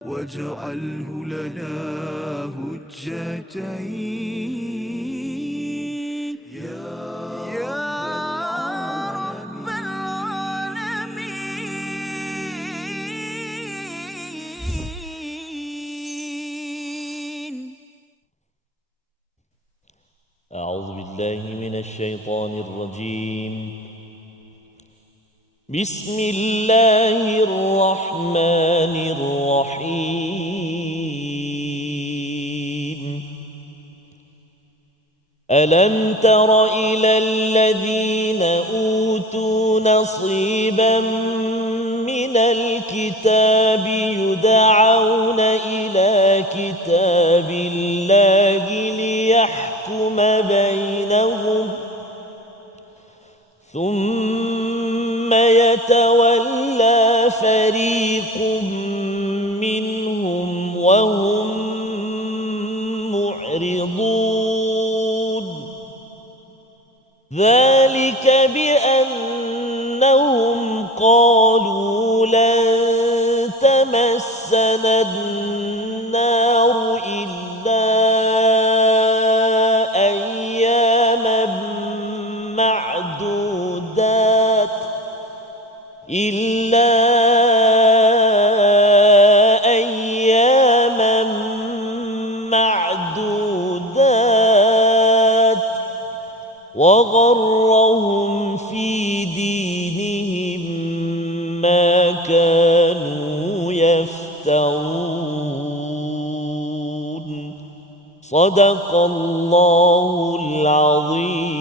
واجعله لنا هجتين يا رب العالمين. أعوذ بالله من الشيطان الرجيم. بسم الله الرحمن الرحيم. ألم تر إلى الذين أوتوا نصيبا من الكتاب يدعون إلى كتاب الله ليحكم بينهم ثم يتولى فريق منهم وهم معرضون ذلك بأنهم قالوا لن تمسنا النار إلا أياما معدودات وغرهم في دينهم ما كانوا يفترون صدق الله العظيم.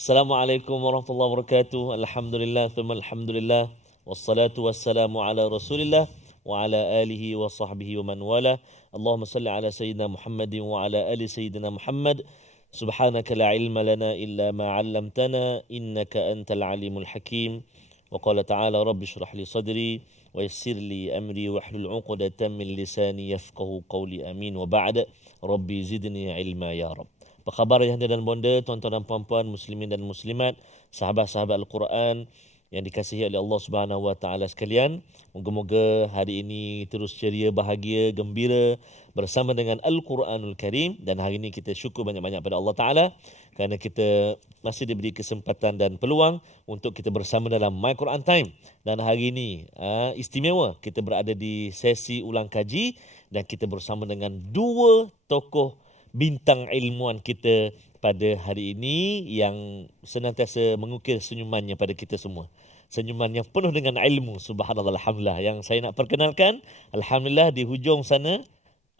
Assalamualaikum warahmatullahi wabarakatuh. Alhamdulillah, thumma alhamdulillah. Wassalatu wassalamu ala rasulillah wa ala alihi wa sahbihi wa man wala. Allahumma salli ala Sayyidina Muhammadin wa ala ali Sayyidina Muhammad. Subhanaka la ilma lana illa ma 'allamtana innaka antal alimul hakim. Wa qala ta'ala rabbi shrah li sadri wa yassir li amri wahlul 'uqdatam min lisani yafqahu qawli amin wa ba'da rabbi zidni ilma ya rab. Apa khabar yang dan bonda, tuan-tuan dan puan-puan, muslimin dan muslimat, sahabat-sahabat Al-Quran yang dikasihi oleh Allah Subhanahu Wa Taala sekalian. Moga-moga hari ini terus ceria, bahagia, gembira bersama dengan Al-Quranul Karim, dan hari ini kita syukur banyak-banyak pada Allah Taala kerana kita masih diberi kesempatan dan peluang untuk kita bersama dalam My Quran Time. Dan hari ini istimewa, kita berada di sesi ulang kaji dan kita bersama dengan dua tokoh bintang ilmuwan kita pada hari ini yang senantiasa mengukir senyumannya pada kita semua. Senyuman yang penuh dengan ilmu, subhanallah, alhamdulillah. Yang saya nak perkenalkan, alhamdulillah di hujung sana,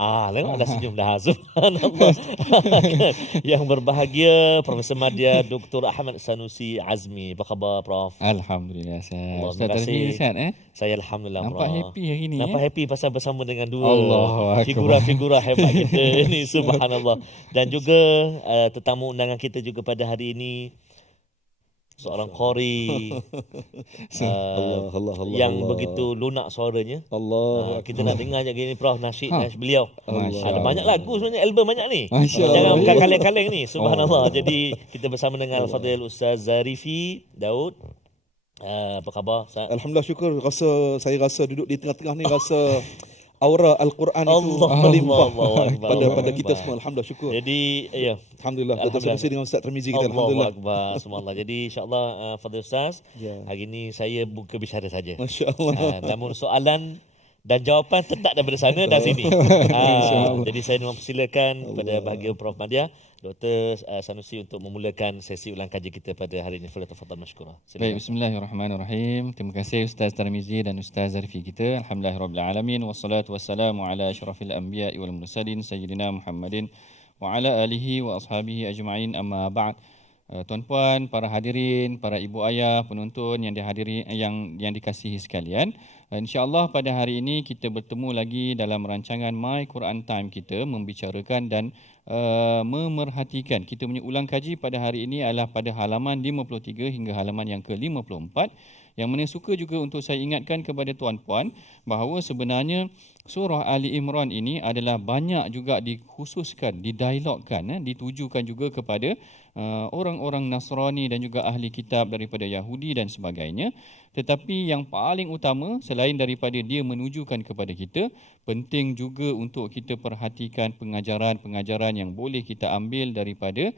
tengok dah senyum dah, subhanallah. Yang berbahagia Profesor Madya Dr. Ahmad Sanusi Azmi. Apa khabar Prof? Alhamdulillah sihat. Allah, Ustaz Tarmizi sihat Saya alhamdulillah. Nampak Prof. happy hari ni. Nampak happy pasal bersama dengan dua Allahu figura-figura hebat kita ini, subhanallah. Dan juga tetamu undangan kita juga pada hari ini seorang qari Allah yang begitu lunak suaranya. Kita nak dengar je gini Prof, nasyid beliau. Ada banyak lagu sebenarnya, album banyak ni. Jangan bukan kaleng-kaleng ni, subhanallah. Jadi kita bersama dengan Al-Fadhil Ustaz Zarifi Daud. Apa khabar Ustaz? Alhamdulillah, syukur. Saya rasa duduk di tengah-tengah ni rasa aura Al-Quran itu melimpah pada kita semua. Alhamdulillah, syukur. Jadi ya, alhamdulillah bersama dengan Ustaz Tarmizi kita. Alhamdulillah. Akbar, subhanallah. Jadi insya-Allah Fadhil Ustaz, hari ini saya buka bicara saja. Masya-Allah. Namun soalan dan jawapan tetap daripada sana dan sini. Jadi saya mempersilakan kepada bahagia Prof Madya Dr. Sanusi untuk memulakan sesi ulang kaji kita pada hari ini. Tafadhal mashkura. Baik, bismillahirrahmanirrahim. Terima kasih Ustaz Tarmizi dan Ustaz Zarifi kita. Alhamdulillahirabbil alamin, wassalatu wassalamu ala asyrafil anbiya'i wal mursalin sayyidina Muhammadin wa ala alihi wa ashabihi ajma'in, amma ba'd. Tuan-puan, para hadirin, para ibu ayah, penonton yang dihadiri, yang dikasihi sekalian, insya-Allah pada hari ini kita bertemu lagi dalam rancangan My Quran Time kita, membicarakan dan memerhatikan. Kita punya ulang kaji pada hari ini adalah pada halaman 53 hingga halaman yang ke-54. Yang mana suka juga untuk saya ingatkan kepada tuan-puan bahawa sebenarnya surah Ali Imran ini adalah banyak juga dikhususkan, didialogkan, ditujukan juga kepada orang-orang Nasrani dan juga ahli kitab daripada Yahudi dan sebagainya. Tetapi yang paling utama selain daripada dia menunjukkan kepada kita, penting juga untuk kita perhatikan pengajaran-pengajaran yang boleh kita ambil daripada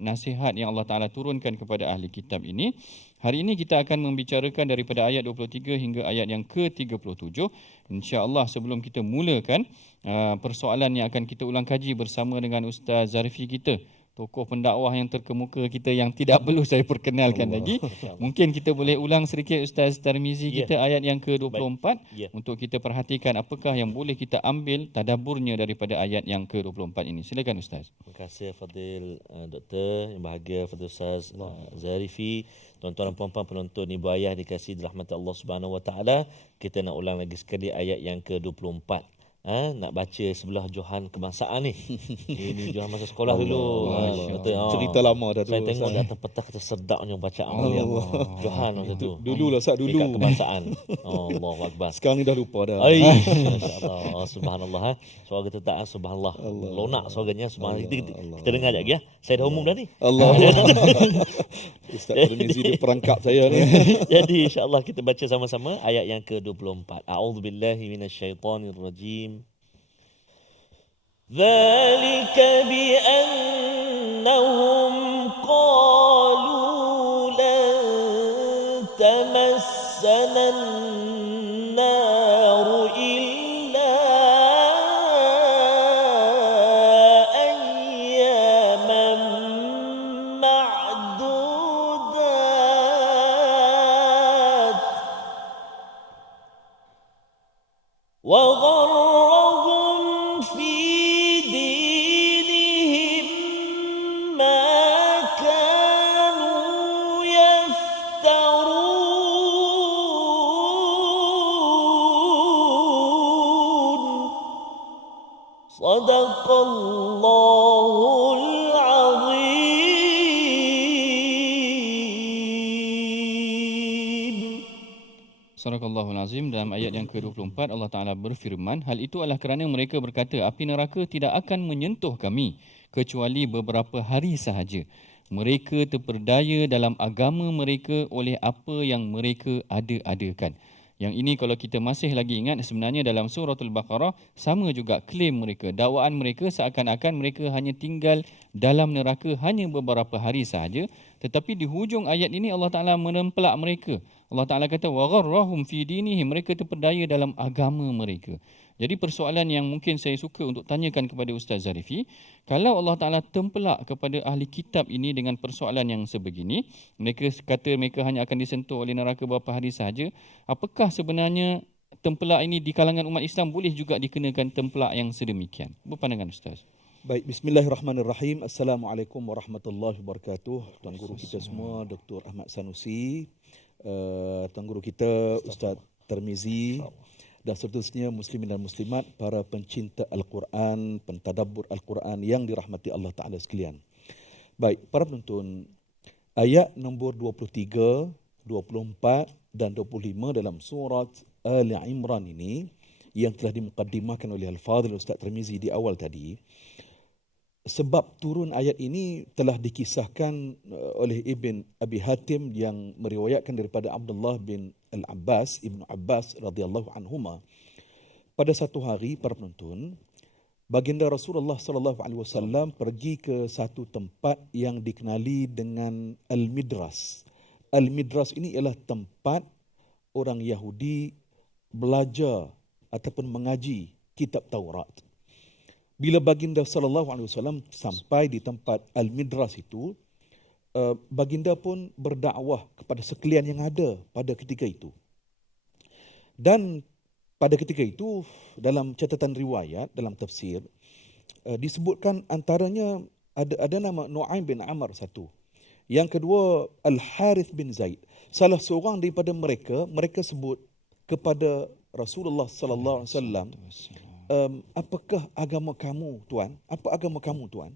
nasihat yang Allah Ta'ala turunkan kepada ahli kitab ini. Hari ini kita akan membicarakan daripada ayat 23 hingga ayat yang ke-37. InsyaAllah sebelum kita mulakan persoalan yang akan kita ulang kaji bersama dengan Ustaz Zarifi kita, tokoh pendakwah yang terkemuka kita yang tidak perlu saya perkenalkan lagi. Mungkin kita boleh ulang sedikit Ustaz Tarmizi kita ayat yang ke-24 untuk kita perhatikan apakah yang boleh kita ambil tadaburnya daripada ayat yang ke-24 ini. Silakan Ustaz. Terima kasih Fadil Doktor yang bahagia, Fadil Ustaz Zarifi, tuan-tuan dan puan-puan penonton, ibu ayah dikasihi dirahmati Allah Subhanahu Wa Taala. Kita nak ulang lagi sekali ayat yang ke-24. Nak baca sebelah Johan kebangsaan ni. Ini Johan masa sekolah dulu. Cerita lama dah tu. Saya tengok di atas peta kata sedapnya bacaan dia. Johan masa tu. Dululah Ustaz, dulu. Dekat kebangsaan. Allahu Akbar. Sekarang ni dah lupa dah. Masya-Allah. Subhanallah. Suara kita tak subhanallah. Lonak suaranya subhanallah. Kita dengar sekejap ya. Saya dah umum dah ni. Allah. Ustaz Tarmizi dia perangkap saya ni. Jadi insya-Allah kita baca sama-sama ayat yang ke-24. A'udzubillahi minasyaitonirrajim. ذلك بأنهم قالوا لن تمسنا النار إلا أياما معدودات وغرهم في دينهم ما كانوا يفترون صدق الله العظيم. Sadaqallahul Azim. Dalam ayat yang ke-24 Allah Ta'ala berfirman, hal itu adalah kerana mereka berkata, api neraka tidak akan menyentuh kami kecuali beberapa hari sahaja. Mereka terperdaya dalam agama mereka oleh apa yang mereka ada-adakan. Yang ini kalau kita masih lagi ingat, sebenarnya dalam suratul Baqarah sama juga klaim mereka, dakwaan mereka seakan-akan mereka hanya tinggal dalam neraka hanya beberapa hari sahaja. Tetapi di hujung ayat ini Allah Ta'ala menempelak mereka. Allah Ta'ala kata وَغَرَّهُمْ فِي دِينِهِمْ, mereka terpedaya dalam agama mereka. Jadi persoalan yang mungkin saya suka untuk tanyakan kepada Ustaz Zarifi, kalau Allah Ta'ala tempelak kepada ahli kitab ini dengan persoalan yang sebegini, mereka kata mereka hanya akan disentuh oleh neraka beberapa hari sahaja, apakah sebenarnya tempelak ini di kalangan umat Islam boleh juga dikenakan tempelak yang sedemikian? Berpandangan Ustaz. Baik, bismillahirrahmanirrahim. Assalamualaikum warahmatullahi wabarakatuh. Tuan guru kita semua, Dr. Ahmad Sanusi, tuan guru kita Ustaz Tarmizi, dan seterusnya muslimin dan muslimat, para pencinta Al-Quran, pentadabbur Al-Quran yang dirahmati Allah Ta'ala sekalian. Baik, para penonton, ayat nombor 23, 24 dan 25 dalam surat Ali Imran ini yang telah dimukaddimahkan oleh Al-Fadhil Ustaz Tarmizi di awal tadi, sebab turun ayat ini telah dikisahkan oleh Ibn Abi Hatim yang meriwayatkan daripada Abdullah bin Al-Abbas, Ibnu Abbas radhiyallahu anhuma. Pada satu hari, para penonton, baginda Rasulullah sallallahu alaihi wasallam pergi ke satu tempat yang dikenali dengan Al-Midras. Al-Midras ini ialah tempat orang Yahudi belajar ataupun mengaji kitab Taurat. Bila baginda sallallahu alaihi wasallam sampai di tempat Al-Midras itu, baginda pun berdakwah kepada sekalian yang ada pada ketika itu. Dan pada ketika itu dalam catatan riwayat, dalam tafsir, disebutkan antaranya ada nama Nu'aim bin Amr satu. Yang kedua Al-Harith bin Zaid. Salah seorang daripada mereka sebut kepada Rasulullah sallallahu alaihi wasallam, apakah agama kamu tuan? Apa agama kamu tuan?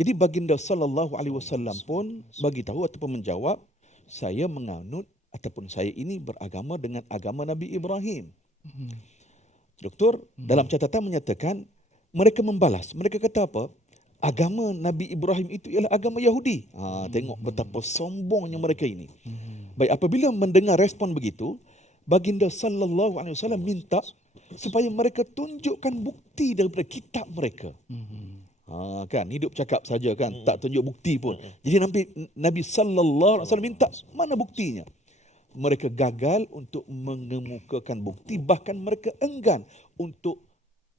Jadi baginda sallallahu alaihi wasallam pun bagi tahu ataupun menjawab, saya menganut ataupun saya ini beragama dengan agama Nabi Ibrahim. Doktor dalam catatan menyatakan mereka membalas. Mereka kata apa? agama Nabi Ibrahim itu ialah agama Yahudi. Tengok betapa sombongnya mereka ini. Baik, apabila mendengar respon begitu, baginda sallallahu alaihi wasallam minta supaya mereka tunjukkan bukti daripada kitab mereka. Kan hidup cakap saja kan, tak tunjuk bukti pun. Jadi Nabi sallallahu alaihi wasallam minta mana buktinya? Mereka gagal untuk mengemukakan bukti, bahkan mereka enggan untuk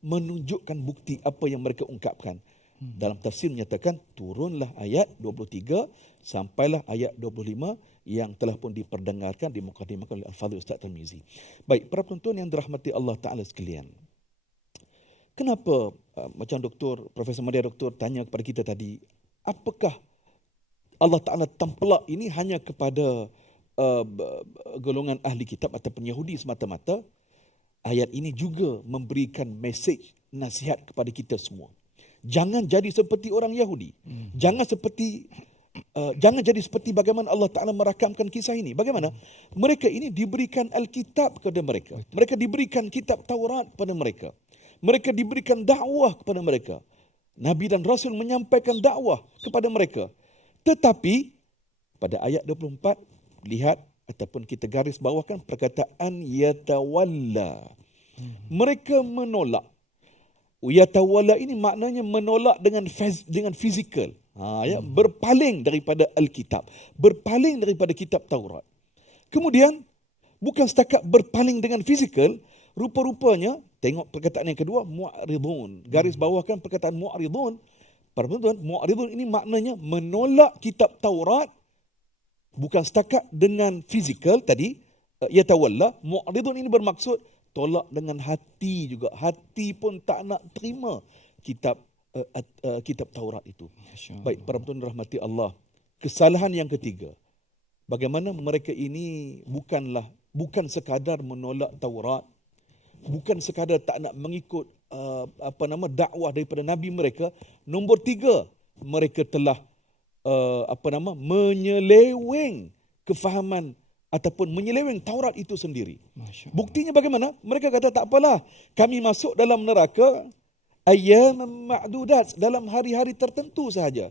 menunjukkan bukti apa yang mereka ungkapkan. Dalam tafsir menyatakan turunlah ayat 23 sampailah ayat 25 yang telah pun diperdengarkan, dimukadimahkan oleh Al-Fadhil Ustaz Tarmizi. Baik, para penonton yang dirahmati Allah Ta'ala sekalian. Kenapa macam Profesor Madia Doktor tanya kepada kita tadi, apakah Allah Ta'ala tempelak ini hanya kepada golongan ahli kitab ataupun Yahudi semata-mata? Ayat ini juga memberikan mesej nasihat kepada kita semua. Jangan jadi seperti orang Yahudi. Jangan jadi seperti bagaimana Allah Ta'ala merakamkan kisah ini. Bagaimana? Mereka ini diberikan Alkitab kepada mereka. Mereka diberikan kitab Taurat kepada mereka. Mereka diberikan dakwah kepada mereka. Nabi dan Rasul menyampaikan dakwah kepada mereka. Tetapi pada ayat 24, lihat ataupun kita garis bawahkan perkataan yatawalla. Mereka menolak. Yatawalla ini maknanya menolak dengan fizikal. Berpaling daripada Alkitab, berpaling daripada kitab Taurat. Kemudian bukan setakat berpaling dengan fizikal, rupa-rupanya tengok perkataan yang kedua, mu'ridun. Garis bawahkan perkataan mu'ridun. Para penonton, mu'ridun ini maknanya menolak kitab Taurat bukan setakat dengan fizikal tadi, yatawalla. Mu'ridun ini bermaksud tolak dengan hati juga. Hati pun tak nak terima kitab Taurat itu. Baik, para penonton rahmati Allah. Kesalahan yang ketiga, bagaimana mereka ini bukan sekadar menolak Taurat, bukan sekadar tak nak mengikut dakwah daripada Nabi mereka. Nombor tiga, mereka telah menyeleweng kefahaman ataupun menyeleweng Taurat itu sendiri. Buktinya bagaimana? Mereka kata tak apalah, kami masuk dalam neraka ayyam ma'dudat, dalam hari-hari tertentu sahaja.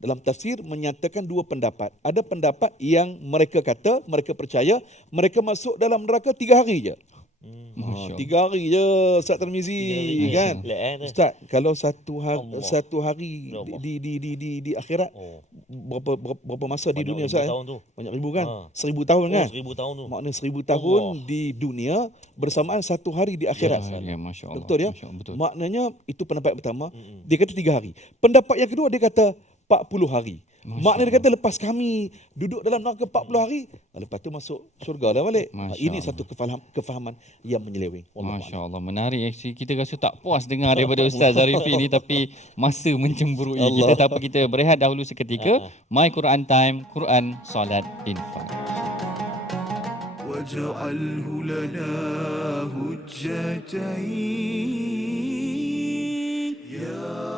Dalam tafsir menyatakan dua pendapat. Ada pendapat yang mereka kata, mereka percaya mereka masuk dalam neraka 3 hari je. 3 hari je Ustaz Tarmizi, kan? Ustaz, kalau satu hari di akhirat, berapa masa di dunia Ustaz? Banyak ribu kan? 1000 tahun kan? 1000 tahun tu. Maknanya 1000 tahun di dunia bersamaan 1 hari di akhirat. Masya Allah. Betul ya? Betul. Maknanya itu pendapat pertama. Dia kata 3 hari. Pendapat yang kedua dia kata 40 hari. Maknanya dia kata lepas kami duduk dalam neraka 40 hari, lepas tu masuk syurga dah balik. Ini satu kefahaman yang menyeleweng. Masya Allah, menarik. Kita rasa tak puas dengar daripada Ustaz Zarifi ni, tapi masa mencemburui kita. Tak apa, kita berehat dahulu seketika. My Quran Time, Quran, Salat, Infak. وَاجْعَلْهُ لَنَا هُجَّتَيْنِ يَا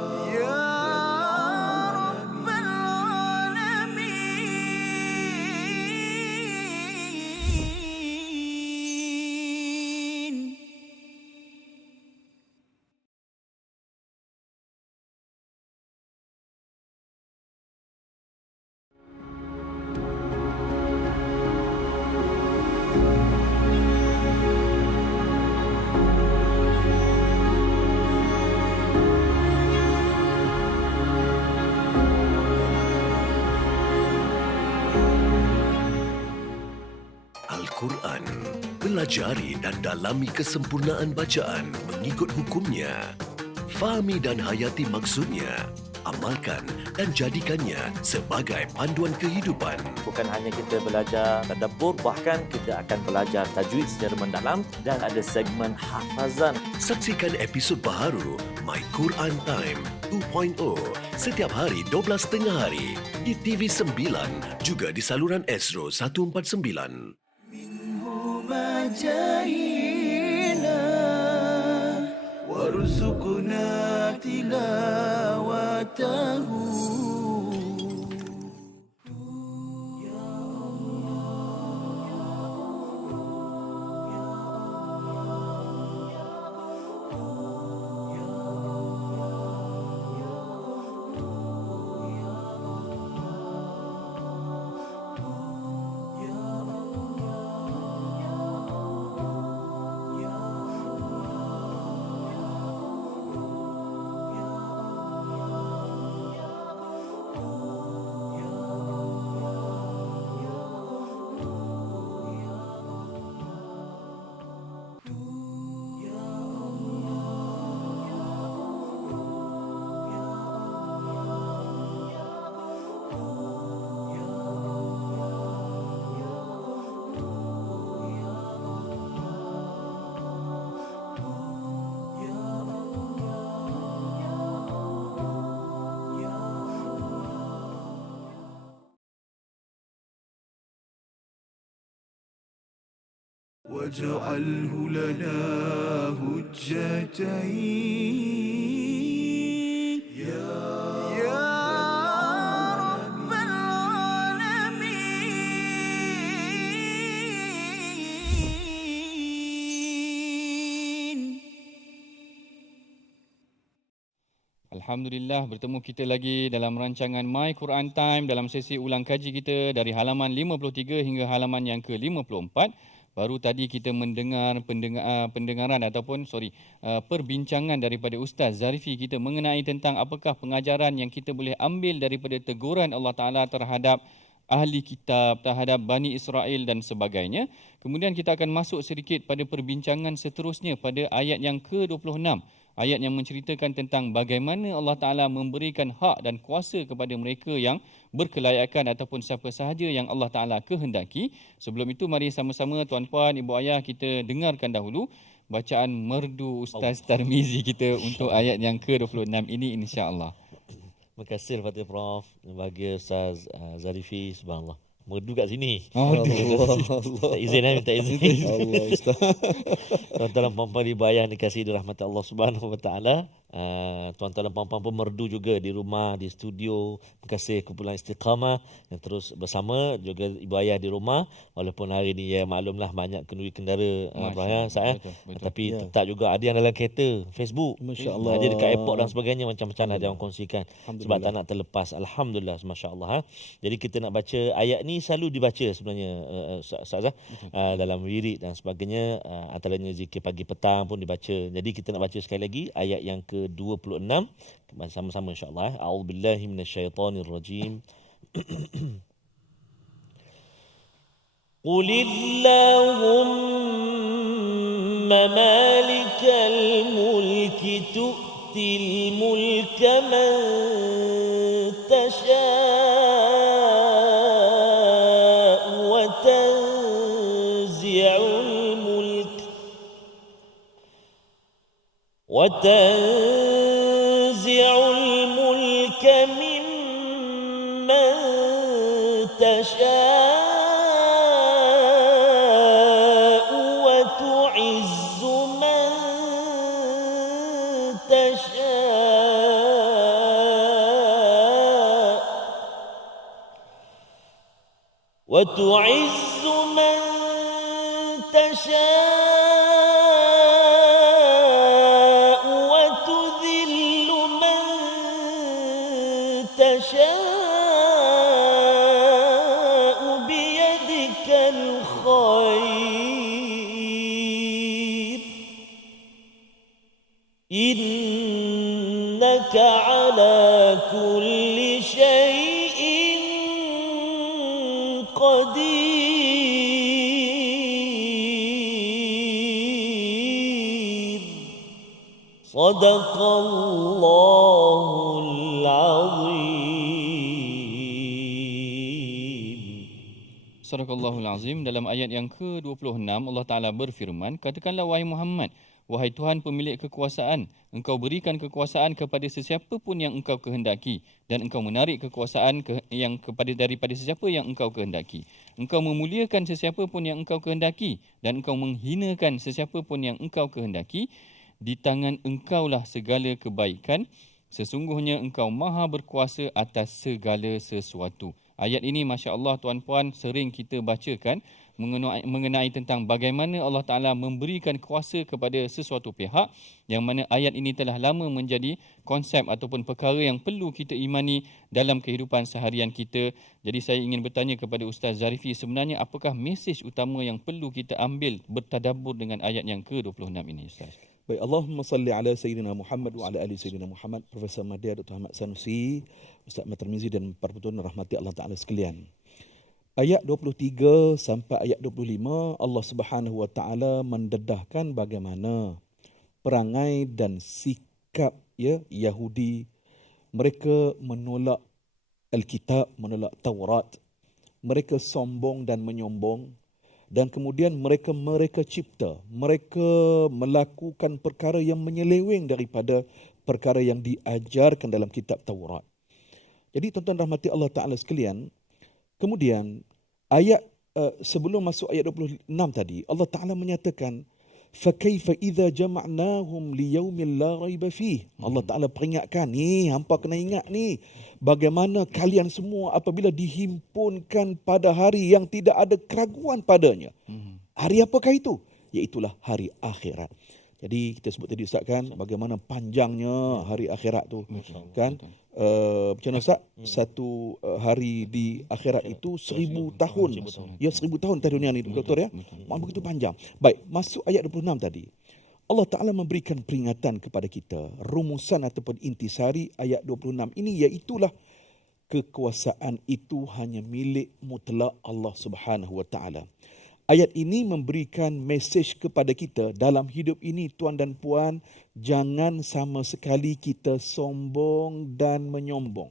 Al-Quran. Pelajari dan dalami kesempurnaan bacaan mengikut hukumnya. Fahami dan hayati maksudnya. Amalkan dan jadikannya sebagai panduan kehidupan. Bukan hanya kita belajar tadabbur, bahkan kita akan belajar tajwid secara mendalam dan ada segmen hafazan. Saksikan episod baharu My Quran Time 2.0 setiap hari 12.30 hari di TV9 juga di saluran Astro 149. مجاهينا وارزقنا تلاوته واجعله لنا هجتين يا رب العالمين. Alhamdulillah, bertemu kita lagi dalam rancangan My Quran Time dalam sesi ulang kaji kita dari halaman 53 hingga halaman yang ke-54. Baru tadi kita mendengar pendengaran ataupun perbincangan daripada Ustaz Zarifi kita mengenai tentang apakah pengajaran yang kita boleh ambil daripada teguran Allah Ta'ala terhadap ahli kitab, terhadap Bani Israel dan sebagainya. Kemudian kita akan masuk sedikit pada perbincangan seterusnya pada ayat yang ke-26. Ayat yang menceritakan tentang bagaimana Allah Ta'ala memberikan hak dan kuasa kepada mereka yang berkelayakan ataupun siapa sahaja yang Allah Ta'ala kehendaki. Sebelum itu, mari sama-sama tuan-puan, ibu ayah kita dengarkan dahulu bacaan merdu Ustaz Tarmizi kita untuk ayat yang ke-26 ini insya-Allah. Terima kasih kepada Prof. Bagi Ustaz Zarifi, subhanallah. Merdu kat sini. Allah. Tak izin minta izin. Allah Ustaz. Tuan-tuan dan puan-puan dibayar dikasihi dirahmati Allah Subhanahu Wa Taala. Tuan-tuan dan puan-puan pun merdu juga di rumah, di studio. Terima kasih kumpulan Istiqamah yang terus bersama, juga ibu ayah di rumah. Walaupun hari ni ya maklumlah banyak kenduri kendara saya, Betul. tapi Ya. tetap juga ada yang dalam kereta, Facebook. Masya-Allah. Ada dekat airport dan sebagainya, macam-macam ada yang kongsikan sebab Alhamdulillah. tak nak terlepas. Alhamdulillah, masya-Allah. Jadi kita nak baca ayat ni selalu dibaca sebenarnya Ustazah dalam wirid dan sebagainya, antaranya zikir pagi petang pun dibaca. Jadi kita nak baca sekali lagi ayat yang ke-26 sama-sama insya-Allah. A'udzubillahi minasyaitonirrajim. Qulillahumma malikal mulki tu'til mulka man tasha'u wa tanzi'ul mulk وتنزع الملك ممن تشاء وتعز من تشاء وتعز من تشاء تشاء بيدك الخير إنك على كل شيء قدير صدق الله العظيم. Sadaqallahul Azim. Dalam ayat yang ke-26 Allah Ta'ala berfirman, katakanlah wahai Muhammad, wahai Tuhan pemilik kekuasaan, engkau berikan kekuasaan kepada sesiapa pun yang engkau kehendaki dan engkau menarik kekuasaan daripada sesiapa yang engkau kehendaki. Engkau memuliakan sesiapa pun yang engkau kehendaki dan engkau menghinakan sesiapa pun yang engkau kehendaki. Di tangan engkaulah segala kebaikan. Sesungguhnya engkau maha berkuasa atas segala sesuatu. Ayat ini masya-Allah tuan-puan sering kita bacakan mengenai tentang bagaimana Allah Ta'ala memberikan kuasa kepada sesuatu pihak, yang mana ayat ini telah lama menjadi konsep ataupun perkara yang perlu kita imani dalam kehidupan seharian kita. Jadi saya ingin bertanya kepada Ustaz Zarifi, sebenarnya apakah mesej utama yang perlu kita ambil bertadabbur dengan ayat yang ke-26 ini Ustaz? Baik, Allahumma salli ala Sayyidina Muhammad wa ala ali Sayyidina Muhammad. Profesor Madya, Dr. Ahmad Sanusi, Ustaz Ahmad Tarmizi dan para penonton rahmati Allah Ta'ala sekalian. Ayat 23 sampai ayat 25, Allah Subhanahu Wa Ta'ala mendedahkan bagaimana perangai dan sikap Yahudi. Mereka menolak Alkitab, menolak Taurat. Mereka sombong dan menyombong. Dan kemudian mereka cipta, mereka melakukan perkara yang menyeleweng daripada perkara yang diajarkan dalam kitab Taurat. Jadi tuan-tuan rahmati Allah Ta'ala sekalian, kemudian ayat sebelum masuk ayat 26 tadi, Allah Ta'ala menyatakan, فَكَيْفَ إِذَا جَمَعْنَاهُمْ لِيَوْمٍ لَا رَيْبَ فِيهِ. Allah Ta'ala peringatkan, ni hampa kena ingat ni, bagaimana kalian semua apabila dihimpunkan pada hari yang tidak ada keraguan padanya. Hari apakah itu? Iaitulah hari akhirat. Jadi kita sebut tadi Ustaz kan, bagaimana panjangnya hari akhirat tu kan. Macam mana Ustaz? Satu hari di akhirat itu 1000 tahun. Ya, 1000 tahun di dunia ni doktor ya. Begitu panjang. Baik, masuk ayat 26 tadi. Allah Ta'ala memberikan peringatan kepada kita. Rumusan ataupun intisari ayat 26 ini iaitulah kekuasaan itu hanya milik mutlak Allah Subhanahu Wa Ta'ala. Ayat ini memberikan mesej kepada kita dalam hidup ini, tuan dan puan, jangan sama sekali kita sombong dan menyombong.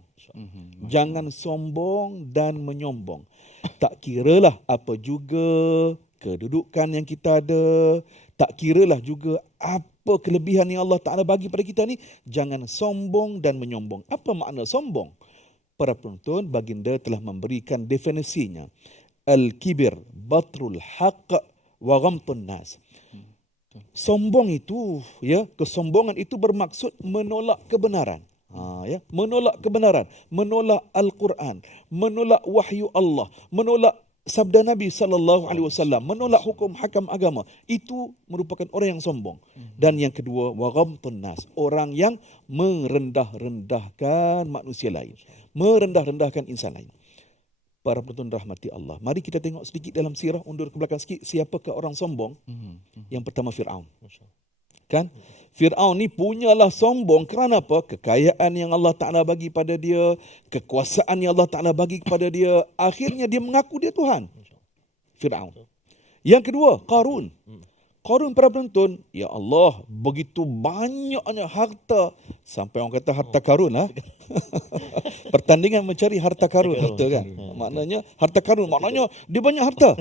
Jangan sombong dan menyombong. Tak kiralah apa juga kedudukan yang kita ada, tak kiralah juga apa kelebihan yang Allah Ta'ala bagi pada kita ni, jangan sombong dan menyombong. Apa makna sombong? Para penonton, baginda telah memberikan definisinya. Al-kibir, batrul haqq wa ghamtun nas. Sombong itu, ya, kesombongan itu bermaksud menolak kebenaran. Ya, menolak kebenaran, menolak Al-Quran, menolak wahyu Allah, menolak sabda Nabi SAW, menolak hukum hakam agama. Itu merupakan orang yang sombong. Dan yang kedua, wa ghamtun nas, orang yang merendah-rendahkan manusia lain, merendah-rendahkan insan lain. Para penonton rahmati Allah, mari kita tengok sedikit dalam sirah, undur ke belakang sikit, siapakah orang sombong? Yang pertama Fir'aun. Kan? Fir'aun ni punyalah sombong kerana apa? Kekayaan yang Allah Ta'ala bagi pada dia, kekuasaan yang Allah Ta'ala bagi kepada dia, akhirnya dia mengaku dia Tuhan. Fir'aun. Yang kedua, Qarun. Qarun, para penonton, ya Allah, begitu banyaknya harta, sampai orang kata harta karun lah. Pertandingan mencari harta karun, harta kan. Maknanya harta karun, maknanya dia banyak harta.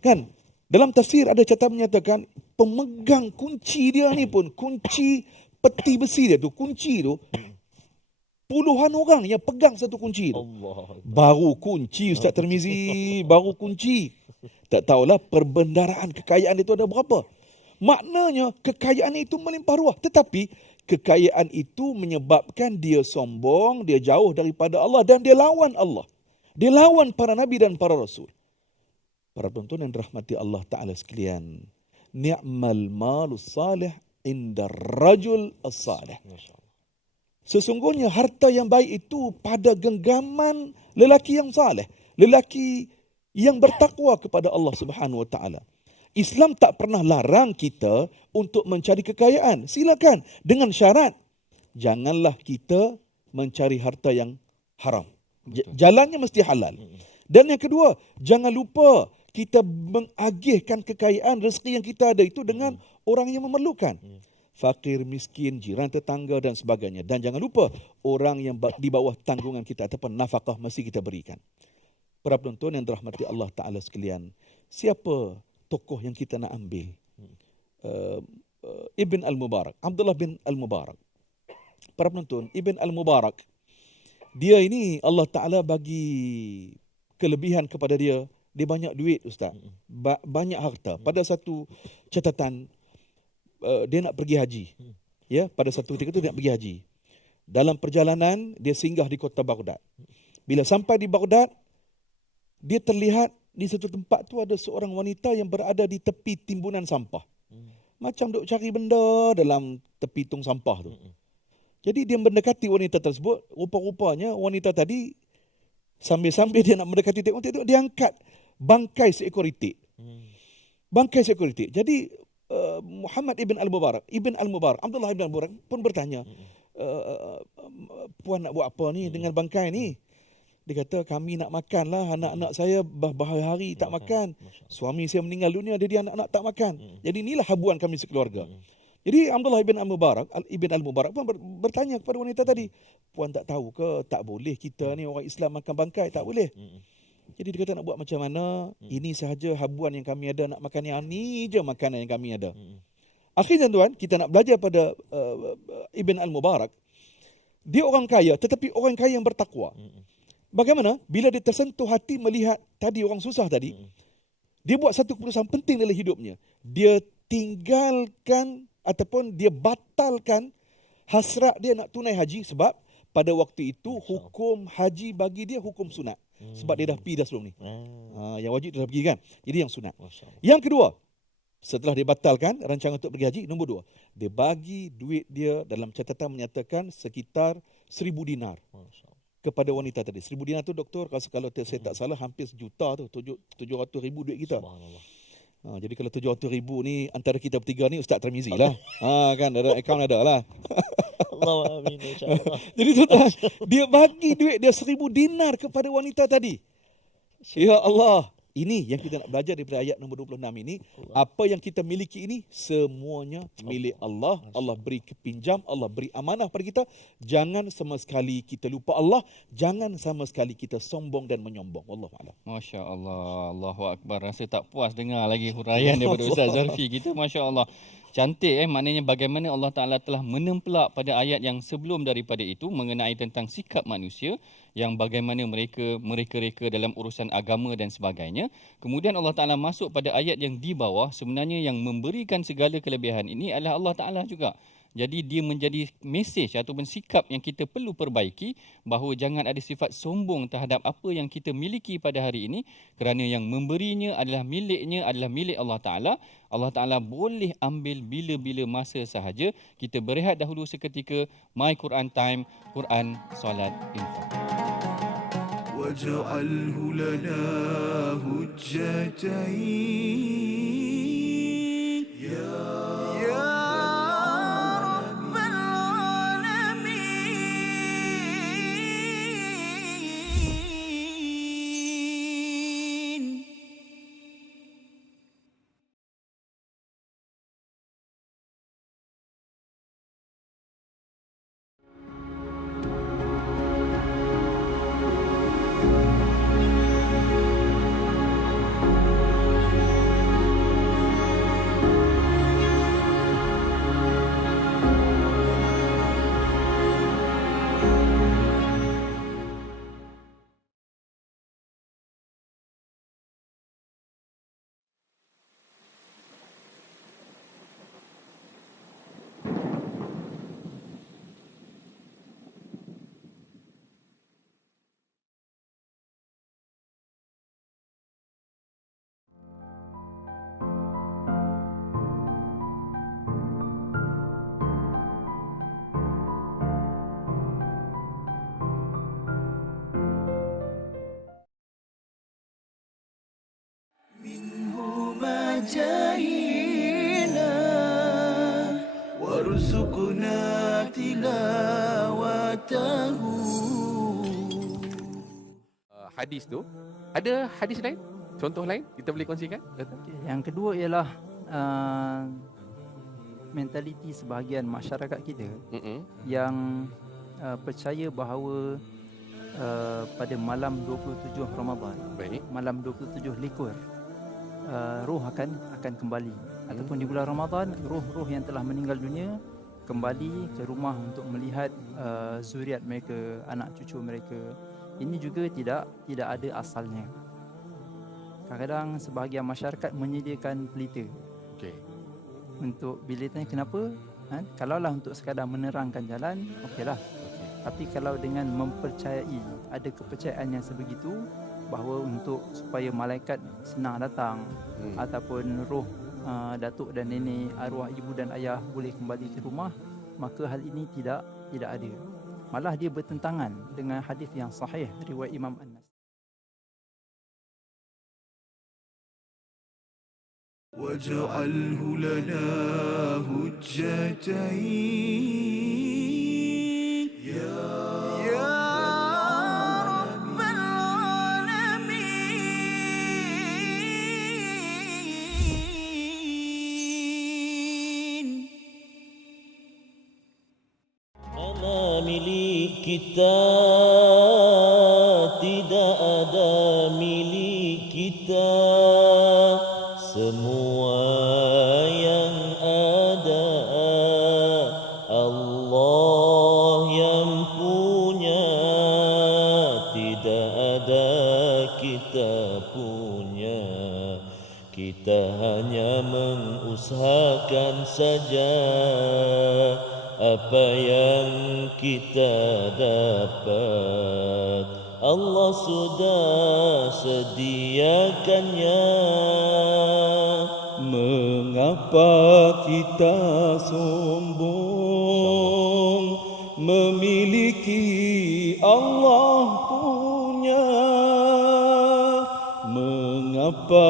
Kan? Dalam tafsir ada catatan menyatakan pemegang kunci dia ni pun, kunci peti besi dia tu, kunci tu, puluhan orang yang pegang satu kunci tu. Baru kunci Ustaz Tirmizi, baru kunci. Tak tahulah perbendaraan kekayaan itu ada berapa. Maknanya kekayaan itu melimpah ruah. Tetapi kekayaan itu menyebabkan dia sombong, dia jauh daripada Allah dan dia lawan Allah. Dia lawan para nabi dan para rasul. Para penonton yang dirahmati Allah Ta'ala sekalian, ni'mal malus salih inda rajul as-salih. Sesungguhnya harta yang baik itu pada genggaman lelaki yang saleh, lelaki yang bertakwa kepada Allah Subhanahu Wa Ta'ala. Islam tak pernah larang kita untuk mencari kekayaan. Silakan, dengan syarat janganlah kita mencari harta yang haram. Jalannya mesti halal. Dan yang kedua, jangan lupa kita mengagihkan kekayaan, rezeki yang kita ada itu dengan orang yang memerlukan. Fakir, miskin, jiran tetangga dan sebagainya. Dan jangan lupa orang yang di bawah tanggungan kita ataupun nafkah mesti kita berikan. Para penonton yang dirahmati Allah Ta'ala sekalian, siapa tokoh yang kita nak ambil? Ibn Al-Mubarak, Abdullah bin Al-Mubarak. Para penonton, Ibn Al-Mubarak, dia ini Allah Ta'ala bagi kelebihan kepada dia. Dia banyak duit Ustaz, banyak harta. Pada satu catatan, dia nak pergi haji. Ya, pada satu ketika itu dia nak pergi haji. Dalam perjalanan, dia singgah di kota Baghdad. Bila sampai di Baghdad, dia terlihat di satu tempat tu ada seorang wanita yang berada di tepi timbunan sampah. Macam duk cari benda dalam tepi tong sampah tu. Jadi dia mendekati wanita tersebut. Rupa-rupanya wanita tadi, sambil-sambil dia nak mendekati tengok, dia angkat bangkai seekor itik. Bangkai seekor itik. Jadi Muhammad Ibn Al-Mubarak, Abdullah Ibn Al-Mubarak pun bertanya, puan nak buat apa ni dengan bangkai ni? Dia kata, kami nak makan lah, anak-anak saya berhari-hari tak makan. Suami saya meninggal dunia, jadi anak-anak tak makan. Jadi inilah habuan kami sekeluarga. Jadi Abdullah Ibn Al-Mubarak pun bertanya kepada wanita tadi, puan tak tahu ke tak boleh kita ni orang Islam makan bangkai? Tak boleh. Jadi dia kata, nak buat macam mana? Ini sahaja habuan yang kami ada, nak makan yang ni je makanan yang kami ada. Akhirnya tuan, kita nak belajar pada Ibn Al-Mubarak. Dia orang kaya, tetapi orang kaya yang bertakwa. Bagaimana? Bila dia tersentuh hati melihat tadi orang susah tadi, dia buat satu keputusan penting dalam hidupnya. Dia tinggalkan ataupun dia batalkan hasrat dia nak tunai haji sebab pada waktu itu hukum haji bagi dia hukum sunat. Sebab dia dah pergi dah sebelum ni. Yang wajib dia dah pergi kan. Jadi yang sunat. Yang kedua, setelah dia batalkan rancangan untuk pergi haji, nombor 2, dia bagi duit dia, dalam catatan menyatakan sekitar 1,000 dinar kepada wanita tadi. 1,000 dinar tu doktor, kalau saya tak salah hampir sejuta tu, 700,000 duit kita. Jadi kalau 700,000 ni antara kita bertiga ni Ustaz Tarmizi lah. Kan ada akaun ada lah. Allah amin insya-Allah. Jadi tuan, dia bagi duit dia 1,000 dinar kepada wanita tadi. Ya Allah, ini yang kita nak belajar daripada ayat nombor 26 ini. Apa yang kita miliki ini semuanya milik Allah. Allah beri kepinjam, Allah beri amanah pada kita. Jangan sama sekali kita lupa Allah, jangan sama sekali kita sombong dan menyombong. Wallahu a'lam. Masya Allah, Allahu Akbar. Rasa tak puas dengar lagi huraian daripada Ustaz Zarfi kita. Masya Allah. Cantik maknanya bagaimana Allah Ta'ala telah menempelak pada ayat yang sebelum daripada itu mengenai tentang sikap manusia yang bagaimana mereka dalam urusan agama dan sebagainya. Kemudian Allah Ta'ala masuk pada ayat yang di bawah, sebenarnya yang memberikan segala kelebihan ini adalah Allah Ta'ala juga. Jadi dia menjadi mesej ataupun sikap yang kita perlu perbaiki bahawa jangan ada sifat sombong terhadap apa yang kita miliki pada hari ini kerana yang memberinya adalah miliknya, adalah milik Allah Ta'ala. Allah Ta'ala boleh ambil bila-bila masa sahaja. Kita berehat dahulu seketika. My Quran Time, Quran, Salat, Infak. واجعله لنا هجتين يا رب العالمين. جاهنا وارزقنا تلاوته. Hadis tu, ada hadis lain? Contoh lain kita boleh kongsikan? Yang kedua ialah mentaliti sebahagian masyarakat kita yang percaya bahawa pada malam 27 Ramadan, malam 27 likur, roh akan kembali ataupun di bulan Ramadan roh-roh yang telah meninggal dunia kembali ke rumah untuk melihat zuriat mereka, anak cucu mereka. Ini juga tidak ada asalnya. Kadang-kadang sebahagian masyarakat menyediakan pelita. Untuk bila tanya kenapa, kalaulah untuk sekadar menerangkan jalan, okeylah. Tapi kalau dengan mempercayai, ada kepercayaan yang sebegitu bahawa untuk supaya malaikat senang datang ataupun roh datuk dan nenek, arwah ibu dan ayah boleh kembali ke rumah, maka hal ini tidak ada. Malah dia bertentangan dengan hadis yang sahih riwayat Imam An-Nasai. واجعله لنا هجتين يا رب العالمين. Mana milik kita, tidak ada milik kita. Semua yang ada Allah yang punya, tidak ada kita punya. usahakan saja apa yang kita dapat, Allah sudah sediakannya. Mengapa kita sombong memiliki Allah punya? Mengapa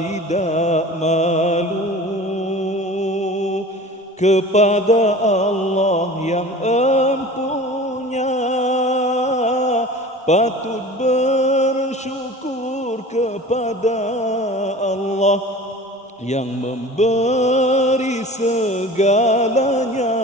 tidak malu kepada Allah yang empunya? Patut bersyukur kepada Allah yang memberi segalanya.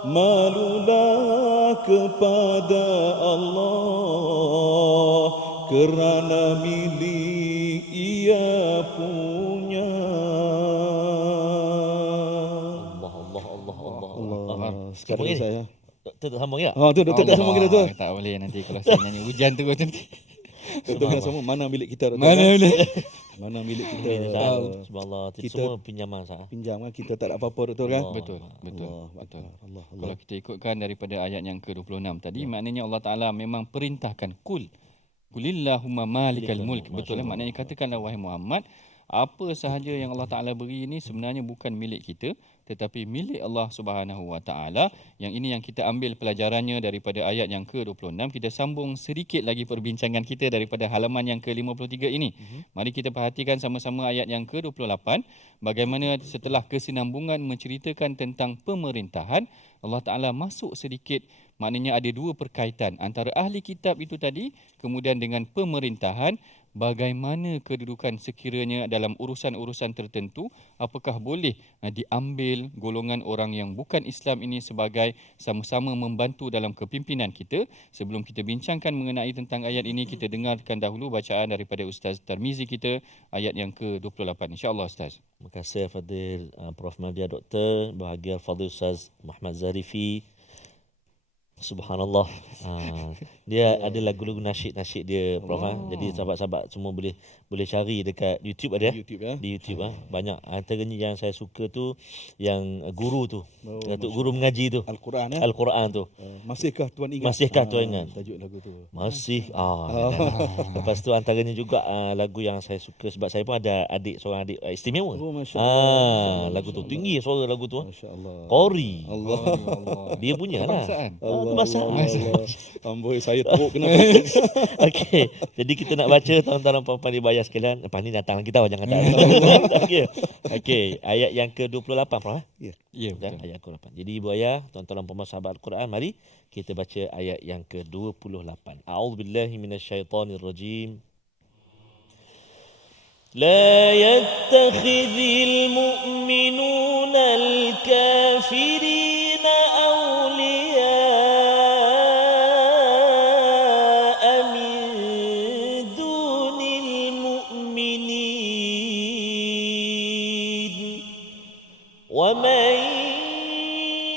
Malulah kepada Allah kerana milik Ia punya. Allah. Sekarang Sambung saya. Doktor tak sambung ya? Oh, tu doktor tak sambung kita tu. Tak boleh nanti kalau saya nyanyi hujan tu nanti. Doktor nak sambung mana milik kita doktor? Mana boleh. Mana milik kita? Subhanallah, Kita- semua pinjaman sah. Pinjam kan kita tak ada apa-apa doktor kan? Betul. Allah. Kalau kita ikutkan daripada ayat yang ke-26 tadi, maknanya Allah Ta'ala memang perintahkan Kulillahumma malikal mulk. Betul lah, maknanya katakanlah wahai Muhammad, apa sahaja yang Allah Ta'ala beri ini sebenarnya bukan milik kita, tetapi milik Allah Subhanahu Wa Ta'ala. Yang ini yang kita ambil pelajarannya daripada ayat yang ke-26. Kita sambung sedikit lagi perbincangan kita daripada halaman yang ke-53 ini. Mari kita perhatikan sama-sama ayat yang ke-28. Bagaimana setelah kesinambungan menceritakan tentang pemerintahan, Allah Ta'ala masuk sedikit, maknanya ada dua perkaitan antara ahli kitab itu tadi, kemudian dengan pemerintahan. Bagaimana kedudukan sekiranya dalam urusan-urusan tertentu, apakah boleh diambil golongan orang yang bukan Islam ini sebagai sama-sama membantu dalam kepimpinan kita. Sebelum kita bincangkan mengenai tentang ayat ini, kita dengarkan dahulu bacaan daripada Ustaz Tarmizi kita, ayat yang ke-28. InsyaAllah Ustaz. Terima kasih Fadil Prof. Madia Doktor, bahagia Fadil Ustaz Muhammad Zarifi. Subhanallah. Dia ada lagu-lagu nasyid-nasyid dia Prof. Jadi sahabat-sahabat semua boleh cari dekat YouTube ada. YouTube ya. Di YouTube banyak. Antaranya yang saya suka tu yang guru tu. Datuk guru mengaji tu. Al-Quran Al-Quran tu. Masihkah Tuan ingat? Masihkah Tuan ingat? Tajuk lagu tu. Masih. Lepas tu antaranya juga lagu yang saya suka sebab saya pun ada seorang adik istimewa. Oh, Masya Allah. Lagu tu tinggi suara lagu tu. Masya Allah. Qori. Allah. Dia punya lah. Allah. Kebangsaan. Amboi saya teruk kena. Okey. Jadi kita nak baca tuan-tuan dan puan-puan dibayar sekalian. Lepas ni datang kita jangan tak. Okey, ayat yang ke-28 Prof. Ya, betul. Ayat ke-28. Jadi Ibu Ayah, tuan-tuan dan puan-puan sahabat Al-Quran, mari kita baca ayat yang ke-28. A'udzubillahi minasyaitonirrajim. لا يتخذ المؤمنون الكافرين أولياء من دون المؤمنين ومن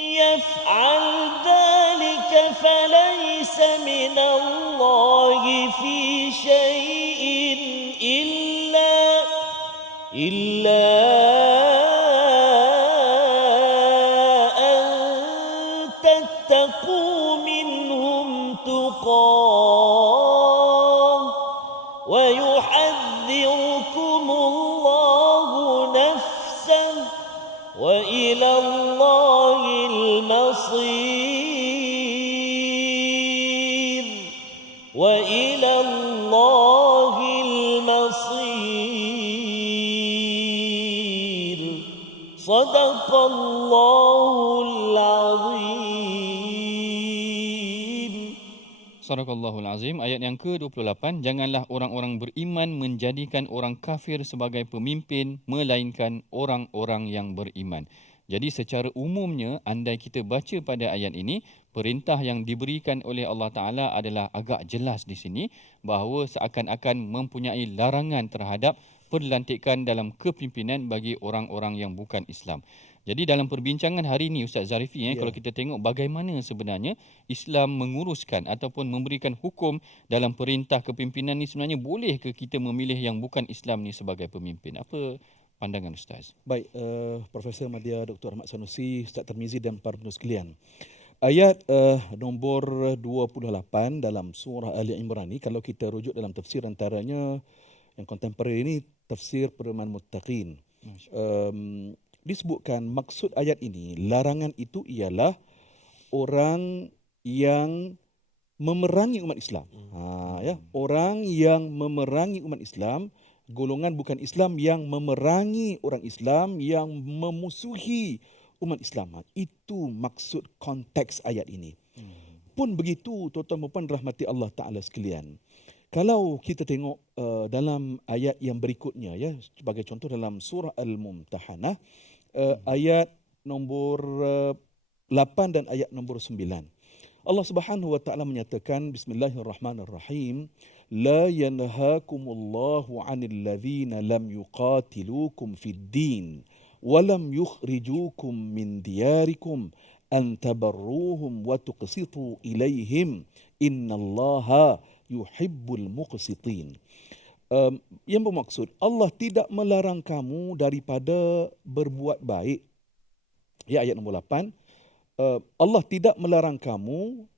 يفعل ذلك فليس من الله في شيء إلا أن تتقوا منهم تقاه ويحذركم الله نفسه وإلى الله المصير وإلى الله المصير صدق الله العظيم. Sadaqallahul Azim. Ayat yang ke-28, janganlah orang-orang beriman menjadikan orang kafir sebagai pemimpin melainkan orang-orang yang beriman. Jadi secara umumnya, andai kita baca pada ayat ini, perintah yang diberikan oleh Allah Ta'ala adalah agak jelas di sini, bahawa seakan-akan mempunyai larangan terhadap pelantikan dalam kepimpinan bagi orang-orang yang bukan Islam. Jadi dalam perbincangan hari ini Ustaz Zarifi, kalau kita tengok bagaimana sebenarnya Islam menguruskan ataupun memberikan hukum dalam perintah kepimpinan ni, sebenarnya boleh ke kita memilih yang bukan Islam ni sebagai pemimpin? Apa pandangan Ustaz. Baik, Profesor Madya Dr. Ahmad Sanusi, Ustaz Tarmizi dan para pendengar sekalian. Ayat nombor 28 dalam surah Ali Imran ni, kalau kita rujuk dalam tafsir antaranya yang kontemporer ini, tafsir Perumahan Muttaqin. Disebutkan maksud ayat ini, larangan itu ialah orang yang memerangi umat Islam. Ya, orang yang memerangi umat Islam, golongan bukan Islam yang memerangi orang Islam, yang memusuhi umat Islam. Itu maksud konteks ayat ini. Pun begitu, tuan-tuan dan puan rahmati Allah Ta'ala sekalian. Kalau kita tengok dalam ayat yang berikutnya, ya, sebagai contoh dalam surah Al-Mumtahanah, ayat nombor 8 dan ayat nombor 9. Allah Subhanahu wa taala menyatakan, bismillahirrahmanirrahim, la yanhaakumullahu 'anil ladzina lam yuqatilukum fid din wa lam yukhrijukum min diyarikum an tabarruhum wa tuqsitu ilaihim innallaha yuhibbul muqsitin. Yang bermaksud, Allah tidak melarang kamu daripada berbuat baik. Ya, ayat nombor 8. Allah tidak melarang kamu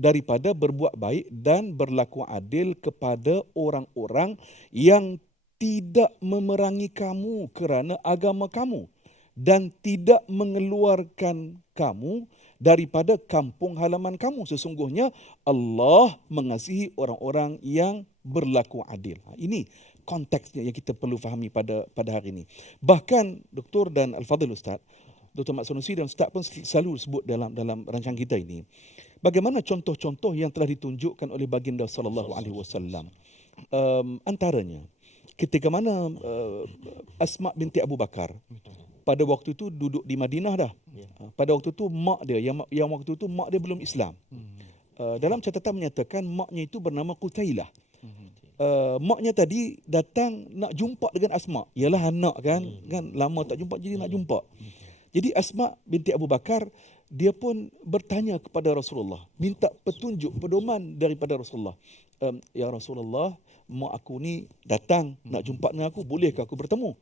daripada berbuat baik dan berlaku adil kepada orang-orang yang tidak memerangi kamu kerana agama kamu dan tidak mengeluarkan kamu daripada kampung halaman kamu. Sesungguhnya Allah mengasihi orang-orang yang berlaku adil. Ini konteksnya yang kita perlu fahami pada hari ini. Bahkan Dr. dan Al-Fadhil Ustaz, Dr. Ahmad Sanusi dan Ustaz pun selalu sebut dalam rancangan kita ini, bagaimana contoh-contoh yang telah ditunjukkan oleh baginda sallallahu alaihi wasallam. Antaranya ketika mana Asma binti Abu Bakar pada waktu itu duduk di Madinah dah. Pada waktu itu mak dia yang waktu itu mak dia belum Islam. Dalam catatan menyatakan maknya itu bernama Qutailah. Maknya tadi datang nak jumpa dengan Asma. Ialah anak kan lama tak jumpa, jadi nak jumpa. Jadi Asma binti Abu Bakar, dia pun bertanya kepada Rasulullah, minta petunjuk, pedoman daripada Rasulullah. Ya Rasulullah, mak aku ni datang nak jumpa dengan aku, bolehkah aku bertemu?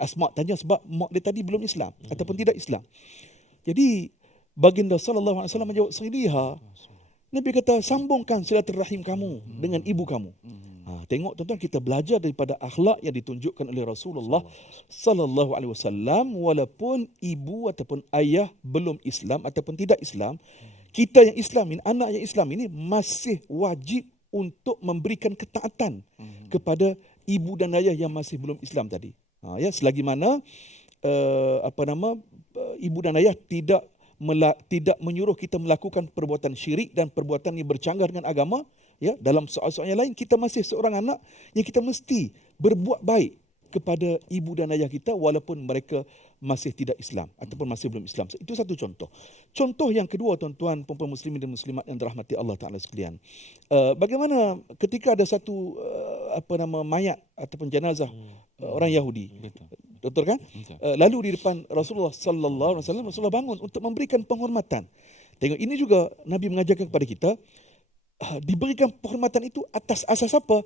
Asma tanya sebab mak dia tadi belum Islam ataupun tidak Islam. Jadi baginda sallallahu alaihi wasallam menjawab, "Siriha." Nabi kata, sambungkan silaturahim kamu dengan ibu kamu. Tengok tuan-tuan, kita belajar daripada akhlak yang ditunjukkan oleh Rasulullah sallallahu alaihi wasallam, walaupun ibu ataupun ayah belum Islam ataupun tidak Islam, kita yang Islam ini, anak yang Islam ini masih wajib untuk memberikan ketaatan kepada ibu dan ayah yang masih belum Islam tadi. Ya, selagi mana ibu dan ayah tidak menyuruh kita melakukan perbuatan syirik dan perbuatan yang bercanggah dengan agama, ya, dalam soal-soal yang lain kita masih seorang anak yang kita mesti berbuat baik kepada ibu dan ayah kita walaupun mereka masih tidak Islam ataupun masih belum Islam. Itu satu contoh. Contoh yang kedua, tuan-tuan, puan-puan muslimin dan muslimat yang dirahmati Allah Taala sekalian. Bagaimana ketika ada satu mayat ataupun jenazah orang Yahudi. Betul kan? Lalu di depan Rasulullah sallallahu alaihi wasallam, Rasulullah bangun untuk memberikan penghormatan. Tengok, ini juga Nabi mengajarkan kepada kita, diberikan penghormatan itu atas asas apa?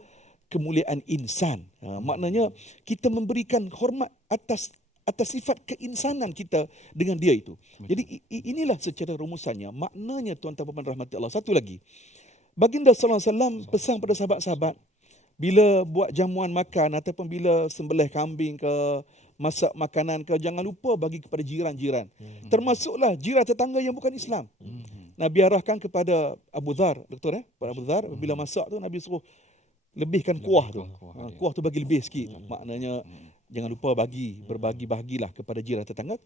Kemuliaan insan. Maknanya kita memberikan hormat atas sifat keinsanan kita dengan dia itu. Jadi inilah secara rumusannya. Maknanya, tuan-tuan puan rahmati Allah. Satu lagi, baginda sallallahu alaihi wasallam pesan pada sahabat-sahabat, bila buat jamuan makan ataupun bila sembelih kambing ke, masak makanan ke, jangan lupa bagi kepada jiran-jiran. Termasuklah jiran tetangga yang bukan Islam. Nabi arahkan kepada Abu Dhar, doktor pada Abu Dhar, bila masak tu Nabi suruh lebihkan kuah tu. Kuah tu bagi lebih sikit. Maknanya jangan lupa berbagi-bagilah kepada jiran tetangga,